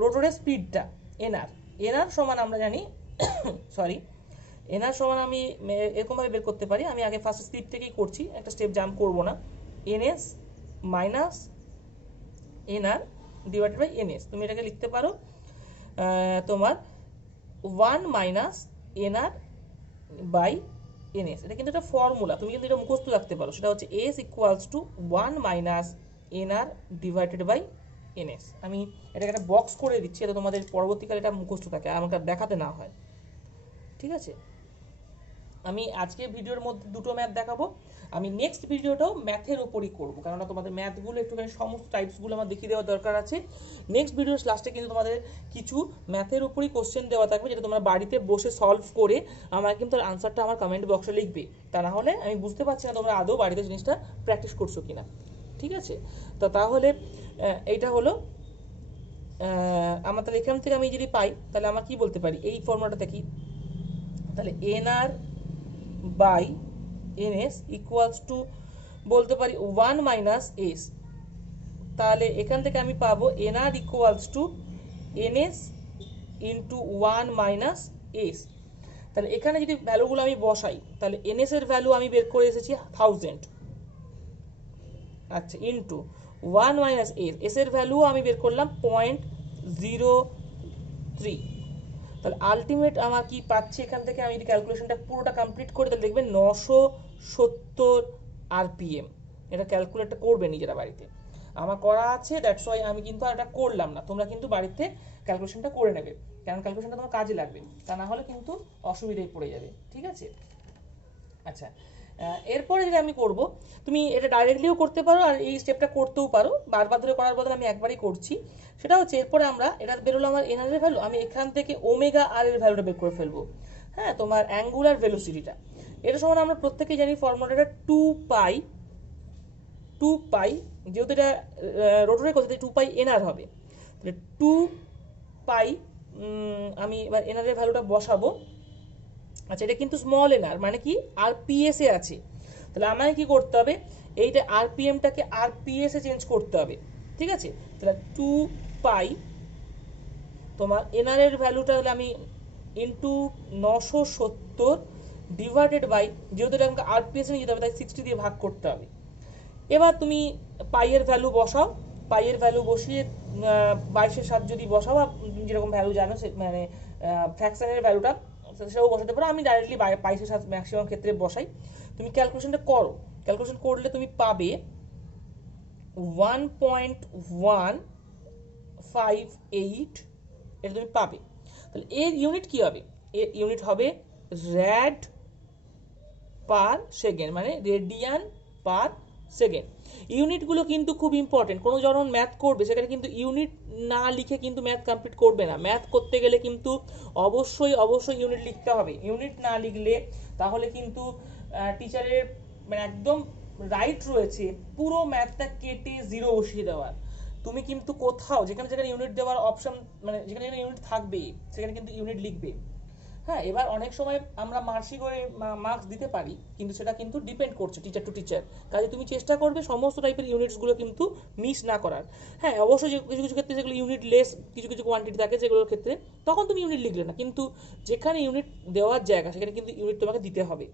রোটরের স্পিডটা এনআর। এনআর সমান আমরা জানি সরি এনআর সমান আমি এরকমভাবে বের করতে পারি। আমি আগে ফার্স্ট স্পিড থেকেই করছি, একটা স্টেপ জাম্প করবো না। NS minus NR divided by NS, তুমি এটাকে লিখতে পারো তোমার 1 মাইনাস এনআর বাই এনএস। এটা কিন্তু একটা ফর্মুলা, তুমি কিন্তু এটা মুখস্থ রাখতে পারো। সেটা হচ্ছে S equals to 1 minus NR divided by NS. আমি এটাকে একটা বক্স করে দিচ্ছি, এটা তোমাদের পরবর্তীকালে এটা মুখস্থ থাকে, আমাকে দেখাতে না হয়। ঠিক আছে, আমি আজকে ভিডিওর মধ্যে দুটো ম্যাথ দেখাবো। আমি নেক্সট ভিডিওটাও ম্যাথের উপরই করবো, কেননা তোমাদের ম্যাথগুলো একটুখানি সমস্ত টাইপসগুলো আমার দেখিয়ে দেওয়ার দরকার আছে। নেক্সট ভিডিওর লাস্টে কিন্তু তোমাদের কিছু ম্যাথের উপরই কোশ্চেন দেওয়া থাকবে, যেটা তোমরা বাড়িতে বসে সলভ করে আমার কিন্তু আনসারটা আমার কমেন্ট বক্সে লিখবে। তা না হলে আমি বুঝতে পারছি না তোমরা আদৌ বাড়িতে জিনিসটা প্র্যাকটিস করছো কিনা। ঠিক আছে, তো তাহলে এইটা হলো আমার। তাহলে এখান থেকে আমি যদি পাই তাহলে আমার কি বলতে পারি, এই ফর্মুলাটা দেখি, তাহলে NR by NS equals to বলতে পারি 1 মাইনাস এস। তাহলে এখান থেকে আমি পাবো NR equals to NS into 1 minus S. তাহলে এখানে যদি ভ্যালুগুলো আমি বসাই তাহলে এনএস এর ভ্যালু আমি বের করে এসেছি 1000, আচ্ছা, ইন্টু 1 মাইনাস এস, এস এর ভ্যালু আমি বের করলাম 0.03। তাহলে আলটিমেট আমার কি পাচ্ছি এখান থেকে, আমি যদি ক্যালকুলেশনটা পুরোটা কমপ্লিট করে তাহলে দেখবেন 970 আরপিএম। এটা ক্যালকুলেটটা করবে নিজেরা বাড়িতে, আমার করা আছে, দ্যাটস ওয়াই আমি কিন্তু আর এটা করলাম না। তোমরা কিন্তু বাড়িতে ক্যালকুলেশনটা করে নেবে, কারণ ক্যালকুলেশনটা তোমার কাজে লাগবে, তা না হলে কিন্তু অসুবিধায় পড়ে যাবে। ঠিক আছে, আচ্ছা, এরপরে যেটা আমি করব, তুমি এটা ডাইরেক্টলিও করতে পারো আর এই স্টেপটা করতেও পারো, বারবার ধরে করার বদলে আমি একবারই করছি। সেটা হচ্ছে এরপরে আমরা এটা বেরোলো আমার এনআর এর ভ্যালু, আমি এখান থেকে ওমেগা আর এর ভ্যালুটা বের করে ফেলবো। হ্যাঁ, তোমার অ্যাঙ্গুলার ভেলোসিটিটা, এটা সমান আমরা প্রত্যেকেই জানি ফর্মুলাটা 2 পাই, যেহেতু এটা রোটরের কথা 2 পাই এনআর হবে, তাহলে 2 পাই আমি এবার এনআর এর ভ্যালুটা বসাবো। আচ্ছা, এটা কিন্তু স্মল এনআর মানে কি আরপিএস এ আছে, তাহলে আমাকে কি করতে হবে, এইটা আরপিএমটাকে আরপিএস এ চেঞ্জ করতে হবে। ঠিক আছে, তাহলে 2 পাই তোমার এনআর এর ভ্যালুটা হলে আমি ইন্টু 970 ডিভাইডেড বাই, যেহেতু এটা আমাকে আরপিএস এ নিয়ে যেতে হবে তাই 60 দিয়ে ভাগ করতে হবে। এবার তুমি পাইয়ের ভ্যালু বসাও, পাইয়ের ভ্যালু বসিয়ে 22/7 যদি বসাও, বা যেরকম ভ্যালু জানো সে মানে ফ্র্যাকশনের ভ্যালুটা সেটাও বসাতে পারো। আমি ডাইরেক্টলি 22/7 ম্যাক্সিমাম ক্ষেত্রে বসাই। তুমি ক্যালকুলেশনটা করো, ক্যালকুলেশন করলে তুমি পাবে 1.158, এটা তুমি পাবে। তাহলে এর ইউনিট কি হবে, এর ইউনিট হবে র্যাড পার সেকেন্ড, মানে রেডিয়ান পার সেকেন্ড। ইউনিটগুলো কিন্তু খুব ইম্পর্টেন্ট, কোনো যখন ম্যাথ করবে সেখানে কিন্তু ইউনিট না লিখে কিন্তু ম্যাথ কমপ্লিট করবে না। ম্যাথ করতে গেলে কিন্তু অবশ্যই ইউনিট লিখতে হবে, ইউনিট না লিখলে তাহলে কিন্তু টিচারের মানে একদম রাইট রয়েছে পুরো ম্যাথটা কেটে 0 বসিয়ে দেওয়ার। তুমি কিন্তু কোথাও যেখানে যেখানে ইউনিট দেওয়ার অপশন, মানে যেখানে যেখানে ইউনিট থাকবে সেখানে কিন্তু ইউনিট লিখবে। হ্যাঁ, এবার অনেক সময় আমরা মার্কশি করে মার্কস দিতে পারি, কিন্তু সেটা কিন্তু ডিপেন্ড করছে টিচার টু টিচার। কাজে তুমি চেষ্টা করবে সমস্ত টাইপের ইউনিটসগুলো কিন্তু মিস না করার। হ্যাঁ, অবশ্যই কিছু কিছু ক্ষেত্রে যেগুলো ইউনিট লেস, কিছু কিছু কোয়ান্টিটি থাকে যেগুলোর ক্ষেত্রে তখন তুমি ইউনিট লিখলে না, কিন্তু যেখানে ইউনিট দেওয়ার জায়গা সেখানে কিন্তু ইউনিট তোমাকে দিতে হবে।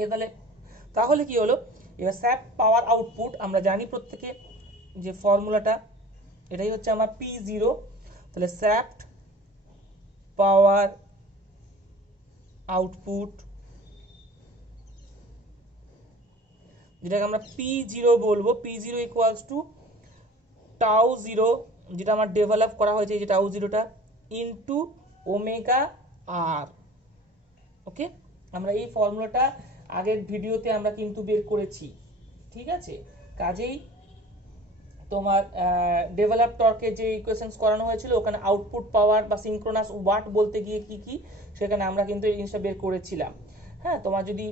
এ তাহলে তাহলে কি হলো, এবার স্যাপ পাওয়ার আউটপুট আমরা জানি প্রত্যেকে যে ফর্মুলাটা, এটাই হচ্ছে আমার P0। তাহলে স্যাপড পাওয়ার আউটপুট, যেটাকে আমরা P0 বলবো, P0 equals to tau zero, যেটা আমার ডেভেলপ করা হয়েছে এই যে টাউ জিরোটা, ইনটু ওমেগা আর। ওকে, আমরা এই ফর্মুলাটা আগের ভিডিওতে আমরা কিন্তু বের করেছি, ঠিক আছে। কাজেই তোমার ডেভেলপ টর্কে যে ইকুয়েশনস করানো হয়েছিল ওখানে আউটপুট পাওয়ার বা সিনক্রোনাস ওয়াট বলতে গিয়ে কি কি সেখানে আমরা কিন্তু এই জিনিসটা বের করেছিলাম। হ্যাঁ, তোমার যদি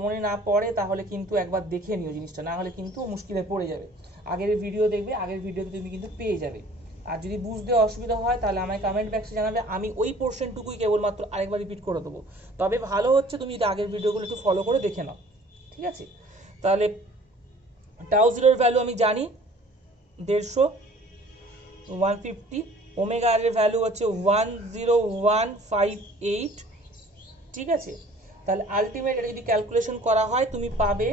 মনে না পড়ে তাহলে কিন্তু একবার দেখে নিও জিনিসটা, না হলে কিন্তু মুশকিলে পড়ে যাবে। আগের ভিডিও দেখবে, আগের ভিডিওতে তুমি কিন্তু পেয়ে যাবে। আর যদি বুঝতে অসুবিধা হয় তাহলে আমায় কমেন্ট বক্সে জানাবে, আমি ওই পোর্শনটুকুই কেবলমাত্র আরেকবার রিপিট করে দেবো। তবে ভালো হচ্ছে তুমি যদি আগের ভিডিওগুলো একটু ফলো করে দেখে নাও, ঠিক আছে। তাহলে টাউ জিরোর ভ্যালু আমি জানি 150, 150, ওমেগা আর এর ভ্যালু হচ্ছে 10158, ঠিক আছে। তাহলে আলটিমেট এটা যদি ক্যালকুলেশন করা হয় তুমি পাবে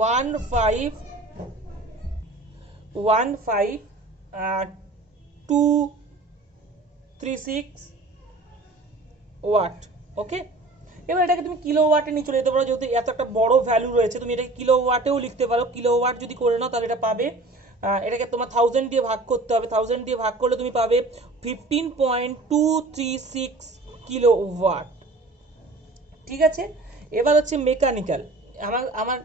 1515236 ওয়াট। ওকে, এবার এটাকে তুমি কিলো ওয়াটে নিয়ে চলে যেতে পারো, যেহেতু এত একটা বড় ভ্যালু রয়েছে তুমি এটাকে কিলো ওয়াটেও লিখতে পারো। কিলো ওয়াট যদি করে নাও তাহলে এটা পাবে, এটাকে তোমার 1000 দিয়ে ভাগ করতে হবে, 1000 দিয়ে ভাগ করলে তুমি পাবে 15.236 কিলো ওয়াট, ঠিক আছে। এবার হচ্ছে মেকানিক্যাল, আমার আমার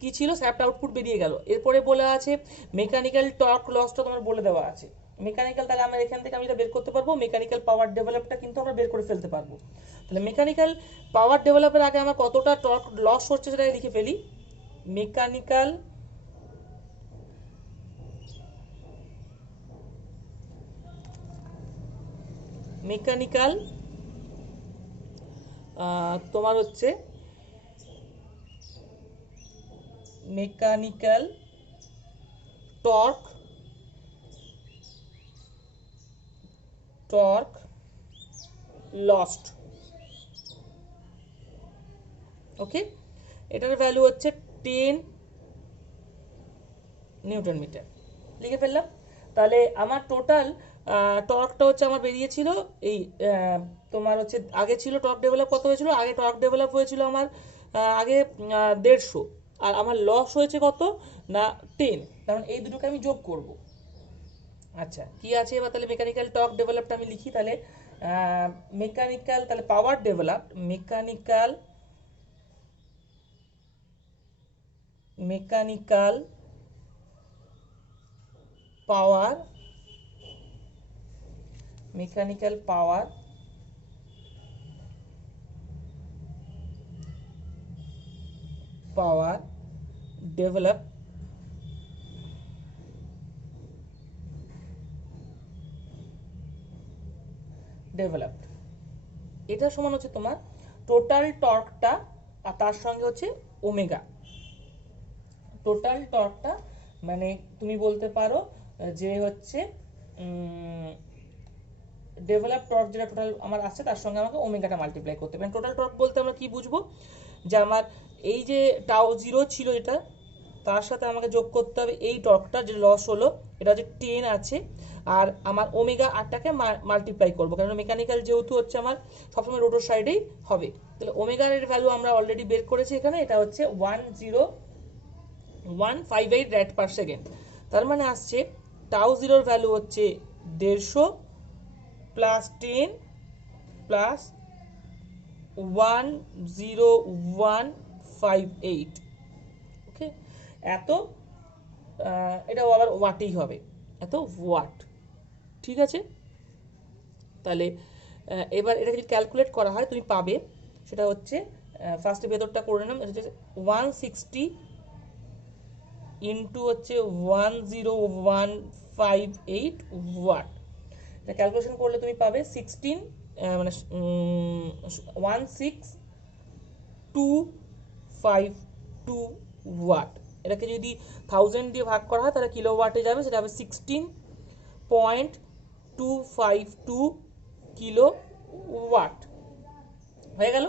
কি ছিল, স্যাপ্ট আউটপুট বেরিয়ে গেল। এরপরে বলে আছে মেকানিক্যাল টর্ক লসটা তোমার বলে দেওয়া আছে। মেকানিক্যাল, তাহলে আমরা এখান থেকে আমি এটা বের করতে পারবো, মেকানিক্যাল পাওয়ার ডেভেলপটা কিন্তু আমরা বের করে ফেলতে পারবো। তাহলে মেকানিক্যাল পাওয়ার ডেভেলপের আগে আমার কতটা টর্ক লস হচ্ছে সেটা লিখে ফেলি। মেকানিক্যাল মেকানিক্যাল তোমার হচ্ছে মেকানিক্যাল টর্ক লস্ট। ওকে, এটার ভ্যালু হচ্ছে 10 নিউটন মিটার, লিখে ফেললাম। তাহলে আমার টোটাল টর্কটা হচ্ছে আমার বেরিয়েছিল এই তোমার হচ্ছে আগে ছিল টর্ক ডেভেলপ কত হয়েছিল, আগে টর্ক ডেভেলপ হয়েছিল আমার আগে 150, আর আমার লস হয়েছে কত না 10, কারণ এই দুটোকে আমি যোগ করব। আচ্ছা, কি আছে এবার, তাহলে মেকানিক্যাল টর্ক ডেভেলপটা আমি লিখি। তাহলে মেকানিক্যাল, তাহলে power develop, mechanical power develop developed, এটা সমান হচ্ছে তোমার টোটাল টর্কটা আর তার সঙ্গে হচ্ছে ওমেগা। টোটাল টর্কটা মানে তুমি বলতে পারো যে হচ্ছে ডেভেলপ টর্ক যেটা টোটাল আমার আসছে তার সঙ্গে আমাকে ওমেগাটা মাল্টিপ্লাই করতে হবে। টোটাল টর্ক বলতে আমরা কি বুঝবো, যে আমার এই যে টাউ জিরো ছিল যেটা, তার সাথে আমাকে যোগ করতে হবে এই টর্কটা যে লস হলো, এটা হচ্ছে 10 আছে, আর আমার ওমেগা আরটাকে মাল্টিপ্লাই করবো, কারণ মেকানিক্যাল যেহেতু হচ্ছে আমার সবসময় রোটর সাইডেই হবে। তাহলে ওমেগার এর ভ্যালু আমরা অলরেডি বের করেছি এখানে, এটা হচ্ছে 10158 রেড পার সেকেন্ড। তার মানে আসছে টাউ জিরোর ভ্যালু হচ্ছে 150 প্লাস 10 প্লাস 10158। ওকে, এত এটাও আবার ওয়াটেই হবে, এত ওয়াট, ঠিক আছে। তাহলে এবার এটা যদি ক্যালকুলেট করা হয় তুমি পাবে, সেটা হচ্ছে ফার্স্টে ভেতরটা করে নিলাম, এটা হচ্ছে 160 ইন্টু হচ্ছে 10158 ওয়াট। এটা ক্যালকুলেশন করলে তুমি পাবে 16 মানে 16252 ওয়াট। এটাকে যদি 1000 দিয়ে ভাগ করা হয় তাহলে কিলোওয়াটে যাবে, সেটা হবে 16.252 কিলো ওয়াট। হয়ে গেল।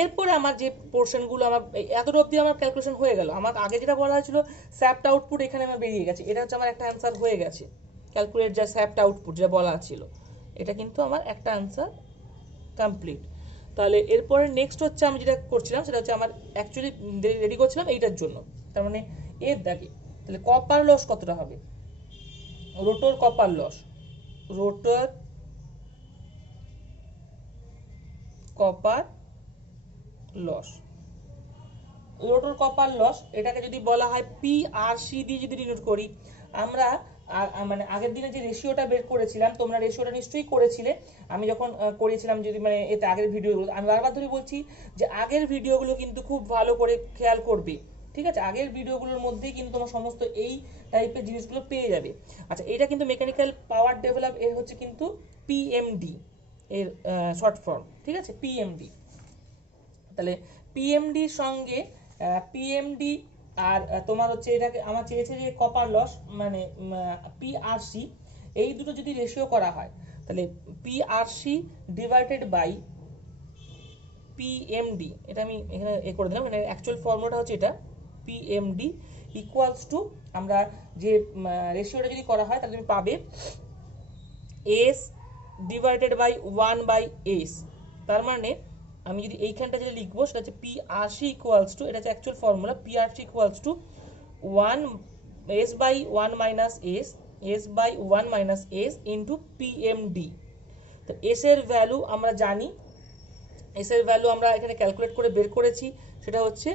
এরপরে আমার যে পোর্শনগুলো আমার এতটা অবধি আমার ক্যালকুলেশন হয়ে গেল। আমার আগে যেটা বলা হয়েছিল স্যাপ্ট আউটপুট, এখানে আমার বেরিয়ে গেছে। এটা হচ্ছে আমার একটা অ্যান্সার হয়ে গেছে। ক্যালকুলেট যা স্যাপ্ট আউটপুট যেটা বলা ছিল, এটা কিন্তু আমার একটা অ্যান্সার কমপ্লিট। তাহলে এরপরে নেক্সট হচ্ছে আমি যেটা করছিলাম সেটা হচ্ছে আমার অ্যাকচুয়ালি রেডি করছিলাম এইটার জন্য, তার মানে এর দাগে। তাহলে কপার লস কতটা হবে, rotor copper loss, rotor copper loss, rotor copper loss, এটাকে যদি বলা হয় পিআরসি দিয়ে যদি ডিনোট করি আমরা, মানে আগের দিনে যে রেশিওটা বের করেছিলাম, তোমরা রেশিওটা নিশ্চয়ই করেছিলে। আমি যখন করেছিলাম, যদি মানে এতে আগের ভিডিওগুলো আমি বারবার ধরে বলছি যে আগের ভিডিওগুলো কিন্তু খুব ভালো করে খেয়াল করবে, ঠিক আছে? আগের ভিডিওগুলোর মধ্যেই কিন্তু তোমার সমস্ত এই টাইপের জিনিসগুলো পেয়ে যাবে। আচ্ছা, এটা কিন্তু মেকানিক্যাল পাওয়ার ডেভেলপ এর হচ্ছে কিন্তু পিএমডি এর শর্ট ফর্ম, ঠিক আছে? পিএমডি। তাহলে পিএমডির সঙ্গে পিএমডি আর তোমার হচ্ছে এটাকে আমার চেয়েছে যে কপার লস মানে পিআরসি, এই দুটো যদি রেশিও করা হয় তাহলে পিআরসি ডিভাইডেড বাই পিএমডি, এটা আমি এখানে করে দিলাম, মানে অ্যাকচুয়াল ফর্মুলাটা হচ্ছে এটা, পিএমডি ইকুয়ালস টু, আমরা যে রেশিওটা যদি করা হয় তাহলে তুমি পাবে এস ডিভাইডেড বাই 1/s। তার মানে আমি যদি এইখানটা যেটা লিখবো সেটা হচ্ছে পিআরসি ইকুয়ালস টু, এটা হচ্ছে actual formula, PRC equals to 1s/1 - s into PMD. তো এস এর ভ্যালু আমরা জানি, এস এর ভ্যালু আমরা এখানে ক্যালকুলেট করে বের করেছি, সেটা হচ্ছে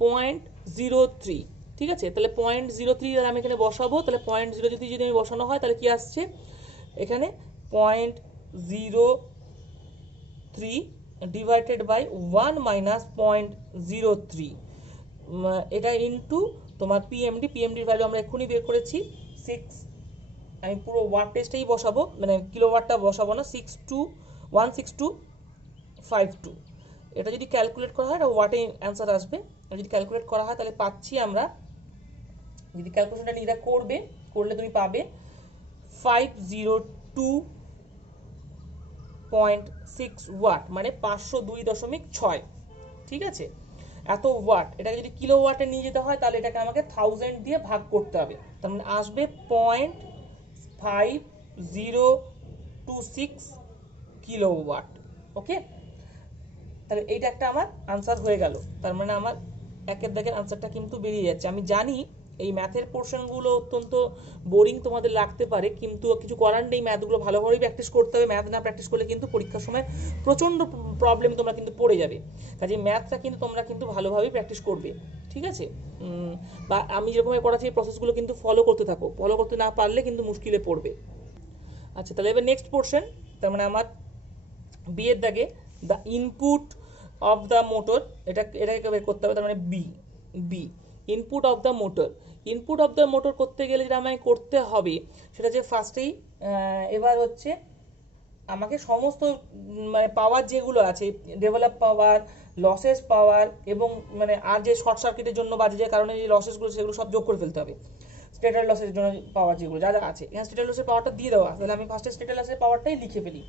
0.03, ঠিক আছে? তাহলে 0.03 আমি এখানে বসাবো, তাহলে 0.03 যদি আমি বসানো হয় তাহলে কি আসছে এখানে 0.03 ডিভাইডেড বাই 1 - 0.03, এটা ইন্টু তোমার পিএমডি, পিএমডির ভ্যালু আমরা এক্ষুনি বের করেছি 6, আমি পুরো ওয়াটেজটাই বসাবো, মানে কিলোওয়াটটা বসাবো না, 16252। এটা যদি ক্যালকুলেট করা হয় এটা ওয়াটে অ্যান্সার আসবে। যদি ক্যালকুলেট করা হয় তাহলে পাচ্ছি আমরা, যদি ক্যালকুলেশনটা নিজেরা করলে তুমি পাবে 502.6 ওয়াট, মানে 502.6, ঠিক আছে? এত ওয়াট। এটাকে যদি কিলো ওয়াটে নিয়ে যেতে হয় তাহলে এটাকে আমাকে 1000 দিয়ে ভাগ করতে হবে, তার মানে আসবে 0.5026 কিলো ওয়াট। ওকে, তাহলে এইটা একটা আমার আনসার হয়ে গেল। তার মানে আমার একের দাগের আনসারটা কিন্তু বেরিয়ে যাচ্ছে। আমি জানি এই ম্যাথের পোর্শনগুলো অত্যন্ত বোরিং তোমাদের লাগতে পারে, কিন্তু কিছু করার নেই, ম্যাথগুলো ভালোভাবেই প্র্যাকটিস করতে হবে। ম্যাথ না প্র্যাকটিস করলে কিন্তু পরীক্ষার সময় প্রচণ্ড প্রবলেম তোমরা কিন্তু পড়ে যাবে। কাজে ম্যাথটা কিন্তু তোমরা কিন্তু ভালোভাবেই প্র্যাকটিস করবে, ঠিক আছে? বা আমি যেরকমভাবে করাচ্ছি এই প্রসেসগুলো কিন্তু ফলো করতে থাকো, ফলো করতে না পারলে কিন্তু মুশকিলে পড়বে। আচ্ছা, তাহলে এবার নেক্সট পোর্শন, তার মানে আমার বিয়ের দাগে the input of the motor, এটাকে বের করতে হবে, তার মানে be input of the motor. Input of the motor করতে গেলে যেটা আমাকে করতে হবে সেটা যে ফার্স্টেই এবার হচ্ছে আমাকে সমস্ত মানে পাওয়ার যেগুলো আছে, ডেভেলপ পাওয়ার, লসেস পাওয়ার এবং মানে আর যে শর্ট সার্কিটের জন্য বা যে কারণে যে লসেসগুলো সেগুলো সব যোগ করে ফেলতে হবে। স্টেটার লসের জন্য পাওয়ার যেগুলো যা যা আছে, এখানে স্টেটার লসের পাওয়ারটা দিয়ে দেওয়া, তাহলে আমি ফার্স্টে স্টেটার লসের পাওয়ারটাই লিখে ফেলি।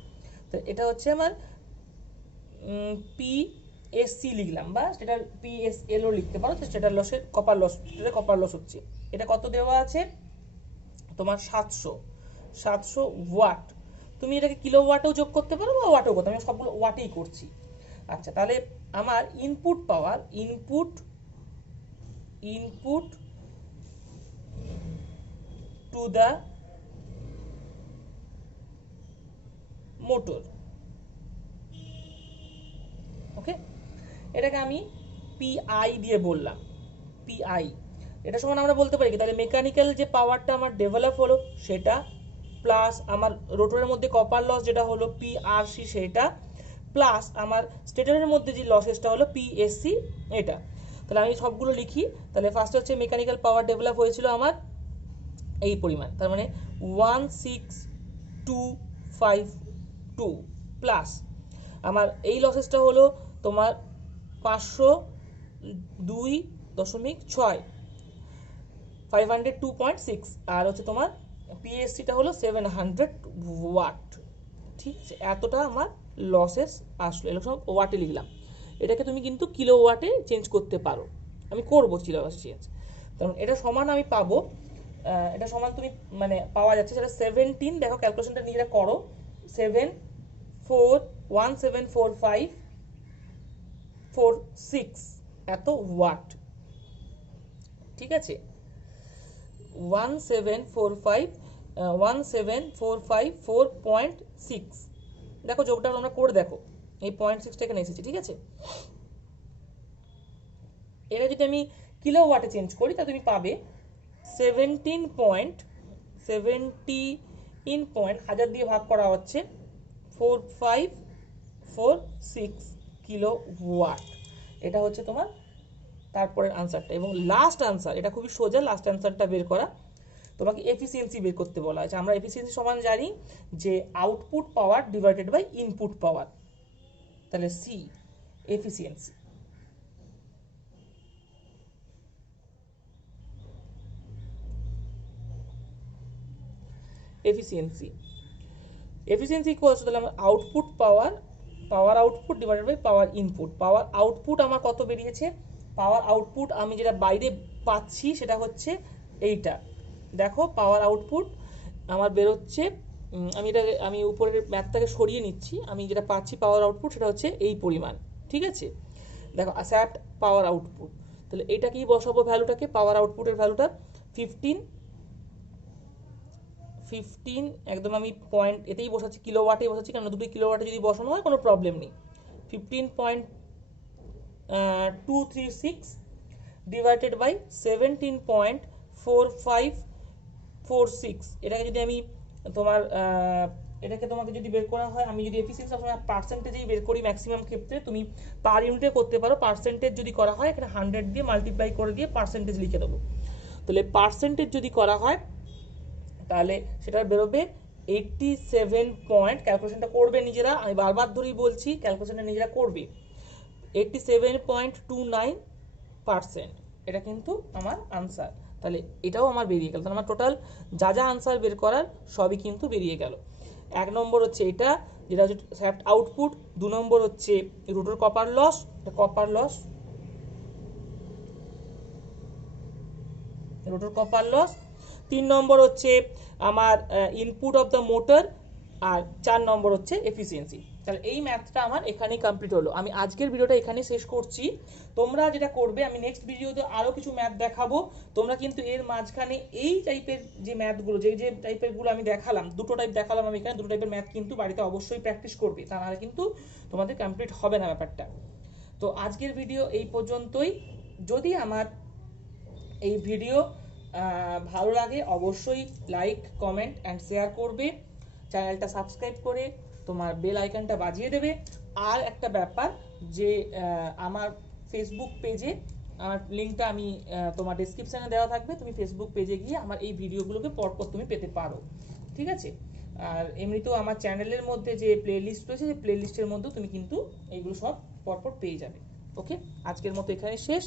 তো এটা হচ্ছে আমার পিএসসি লিখলাম, বা স্টেটার পিএসএলও লিখতে পারো, স্টেটার লসের কপার লস হচ্ছে। এটা কত দেওয়া আছে তোমার 700 ওয়াট। তুমি এটাকে কিলো ওয়াটেও যোগ করতে পারো বা ওয়াটেও করতে, আমি সবগুলো ওয়াটেই করছি। আচ্ছা, তাহলে আমার input power, input to the motor, okay, এটাকে আমি পিআই দিয়ে বললাম, পিআই। এটা সমান আমরা বলতে পারি কি, তাহলে মেকানিক্যাল যে পাওয়ারটা আমার ডেভেলপ হলো সেটা, প্লাস আমার রোটরের মধ্যে কপার লস যেটা হলো পিআরসি সেটা, প্লাস আমার স্টেটরের মধ্যে যে লসেসটা হলো পিএসসি এটা। তাহলে আমি সবগুলো লিখি। তাহলে ফার্স্ট হচ্ছে মেকানিক্যাল পাওয়ার ডেভেলপ হয়েছিল আমার এই পরিমাণ, তার মানে 552 প্লাস আমার এই লসেসটা হলো তোমার 502.6 502.6 আর হচ্ছে তোমার পিএসসিটা হলো 700 ওয়াট। ঠিক আছে, এতটা আমার লসেস আসলো, এগুলো সব ওয়াটে লিখলাম। এটাকে তুমি কিন্তু কিলো ওয়াটে চেঞ্জ করতে পারো, আমি করবো কিলো ওয়াটে চেঞ্জ। কারণ এটা সমান আমি পাবো, এটা সমান তুমি মানে পাওয়া যাচ্ছে সেটা 17, দেখো ক্যালকুলেশনটা নিজেরা করো, 7417546 এত ওয়াট। ঠিক আছে, 17454.6 দেখো যোগটা তোমরা করে দেখো, এই 0.6টা এখানে এসেছে। ঠিক আছে, এটা যদি আমি কিলো ওয়াটে চেঞ্জ করি তা তুমি পাবে 17.17 হাজার দিয়ে ভাগ করা হচ্ছে 4546 কিলো ওয়াট। এটা হচ্ছে তোমার তারপরের আনসারটা। এবং লাস্ট আনসার, এটা খুবই সোজা লাস্ট আনসারটা বের করা। তোমাকে এফিসিয়েন্সি বের করতে বলা হয়েছে। আমরা এফিসিয়েন্সি সমান জানি যে output power divided by input power, তাহলে see efficiency. Efficiency efficiency equals তাহলে আমার output power output divided by power input. Power output আমার কত বেরিয়েছে, পাওয়ার আউটপুট আমি যেটা বাইরে পাচ্ছি সেটা হচ্ছে এইটা, দেখো পাওয়ার আউটপুট আমার বেরোচ্ছে, আমি উপরের ম্যাথটাকে সরিয়ে নিচ্ছি, আমি যেটা পাচ্ছি পাওয়ার আউটপুট সেটা হচ্ছে এই পরিমাণ। ঠিক আছে, দেখো স্যাপ্ট পাওয়ার আউটপুট, তাহলে এটাকেই বসাবো ভ্যালুটাকে, পাওয়ার আউটপুটের ভ্যালুটা 15 একদম আমি পয়েন্ট এতেই বসাচ্ছি, কিলো ওয়াটেই বসাচ্ছি, কারণ দুটো কিলো ওয়াটে যদি বসানো হয় কোনো প্রবলেম নেই। 15.236 ডিভাইডেড বাই 17.4546, এটাকে যদি আমি তোমার এটাকে তোমাকে যদি বের করা হয়, আমি যদি এফিসিয়েন্সি সবসময় পার্সেন্টেজেই বের করি ম্যাক্সিমাম ক্ষেত্রে, তুমি পার ইউনিটে করতে পারো, পার্সেন্টেজ যদি করা হয় এখানে 100 দিয়ে মাল্টিপ্লাই করে দিয়ে পার্সেন্টেজ লিখে দেবো। তাহলে পার্সেন্টেজ যদি করা হয় তাহলে সেটা বেরোবে 87 পয়েন্ট, ক্যালকুলেশনটা করবে নিজেরা, আমি বারবার ধরেই বলছি ক্যালকুলেশনটা নিজেরা করবে, 87.29%। এটা কিন্তু আমার আনসার। তাহলে এটাও আমার বেরিয়ে গেল, তাহলে আমার টোটাল যা যা আনসার বের করার সবই কিন্তু বেরিয়ে গেল। 1 নম্বর হচ্ছে এটা, যেটা হচ্ছে স্যাপ্ট আউটপুট। 2 নম্বর হচ্ছে rotor copper loss, rotor copper loss. 3 নম্বর হচ্ছে আমার ইনপুট অফ দ্য মোটর, আর 4 নম্বর হচ্ছে এফিসিয়েন্সি। তাহলে এই ম্যাথটা আমার এখানেই কমপ্লিট হলো। আমি আজকের ভিডিওটা এখানে শেষ করছি। তোমরা যেটা করবে, আমি নেক্সট ভিডিওতে আরও কিছু ম্যাথ দেখাবো, তোমরা কিন্তু এর মাঝখানে এই টাইপের যে ম্যাথগুলো, যে টাইপেরগুলো আমি দেখালাম, দুটো টাইপ দেখালাম আমি এখানে, দুটো টাইপের ম্যাথ কিন্তু বাড়িতে অবশ্যই প্র্যাকটিস করবে, তা নাহলে কিন্তু তোমাদের কমপ্লিট হবে না ব্যাপারটা। তো আজকের ভিডিও এই পর্যন্তই। যদি আমার এই ভিডিও ভালো লাগে অবশ্যই লাইক, কমেন্ট অ্যান্ড শেয়ার করবে, চ্যানেলটা সাবস্ক্রাইব করে তোমার বেল আইকনটা বাজিয়ে দেবে। আর একটা ব্যাপার যে আমার ফেসবুক পেজে, আমার লিঙ্কটা আমি তোমার ডেসক্রিপশানে দেওয়া থাকবে, তুমি ফেসবুক পেজে গিয়ে আমার এই ভিডিওগুলোকে পরপর তুমি পেতে পারো। ঠিক আছে, আর এমনিতেও আমার চ্যানেলের মধ্যে যে প্লেলিস্ট রয়েছে, সেই প্লেলিস্টের মধ্যেও তুমি কিন্তু এইগুলো সব পরপর পেয়ে যাবে। ওকে, আজকের মতো এখানে শেষ,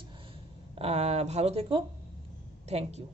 ভালো থেকো, থ্যাংক ইউ।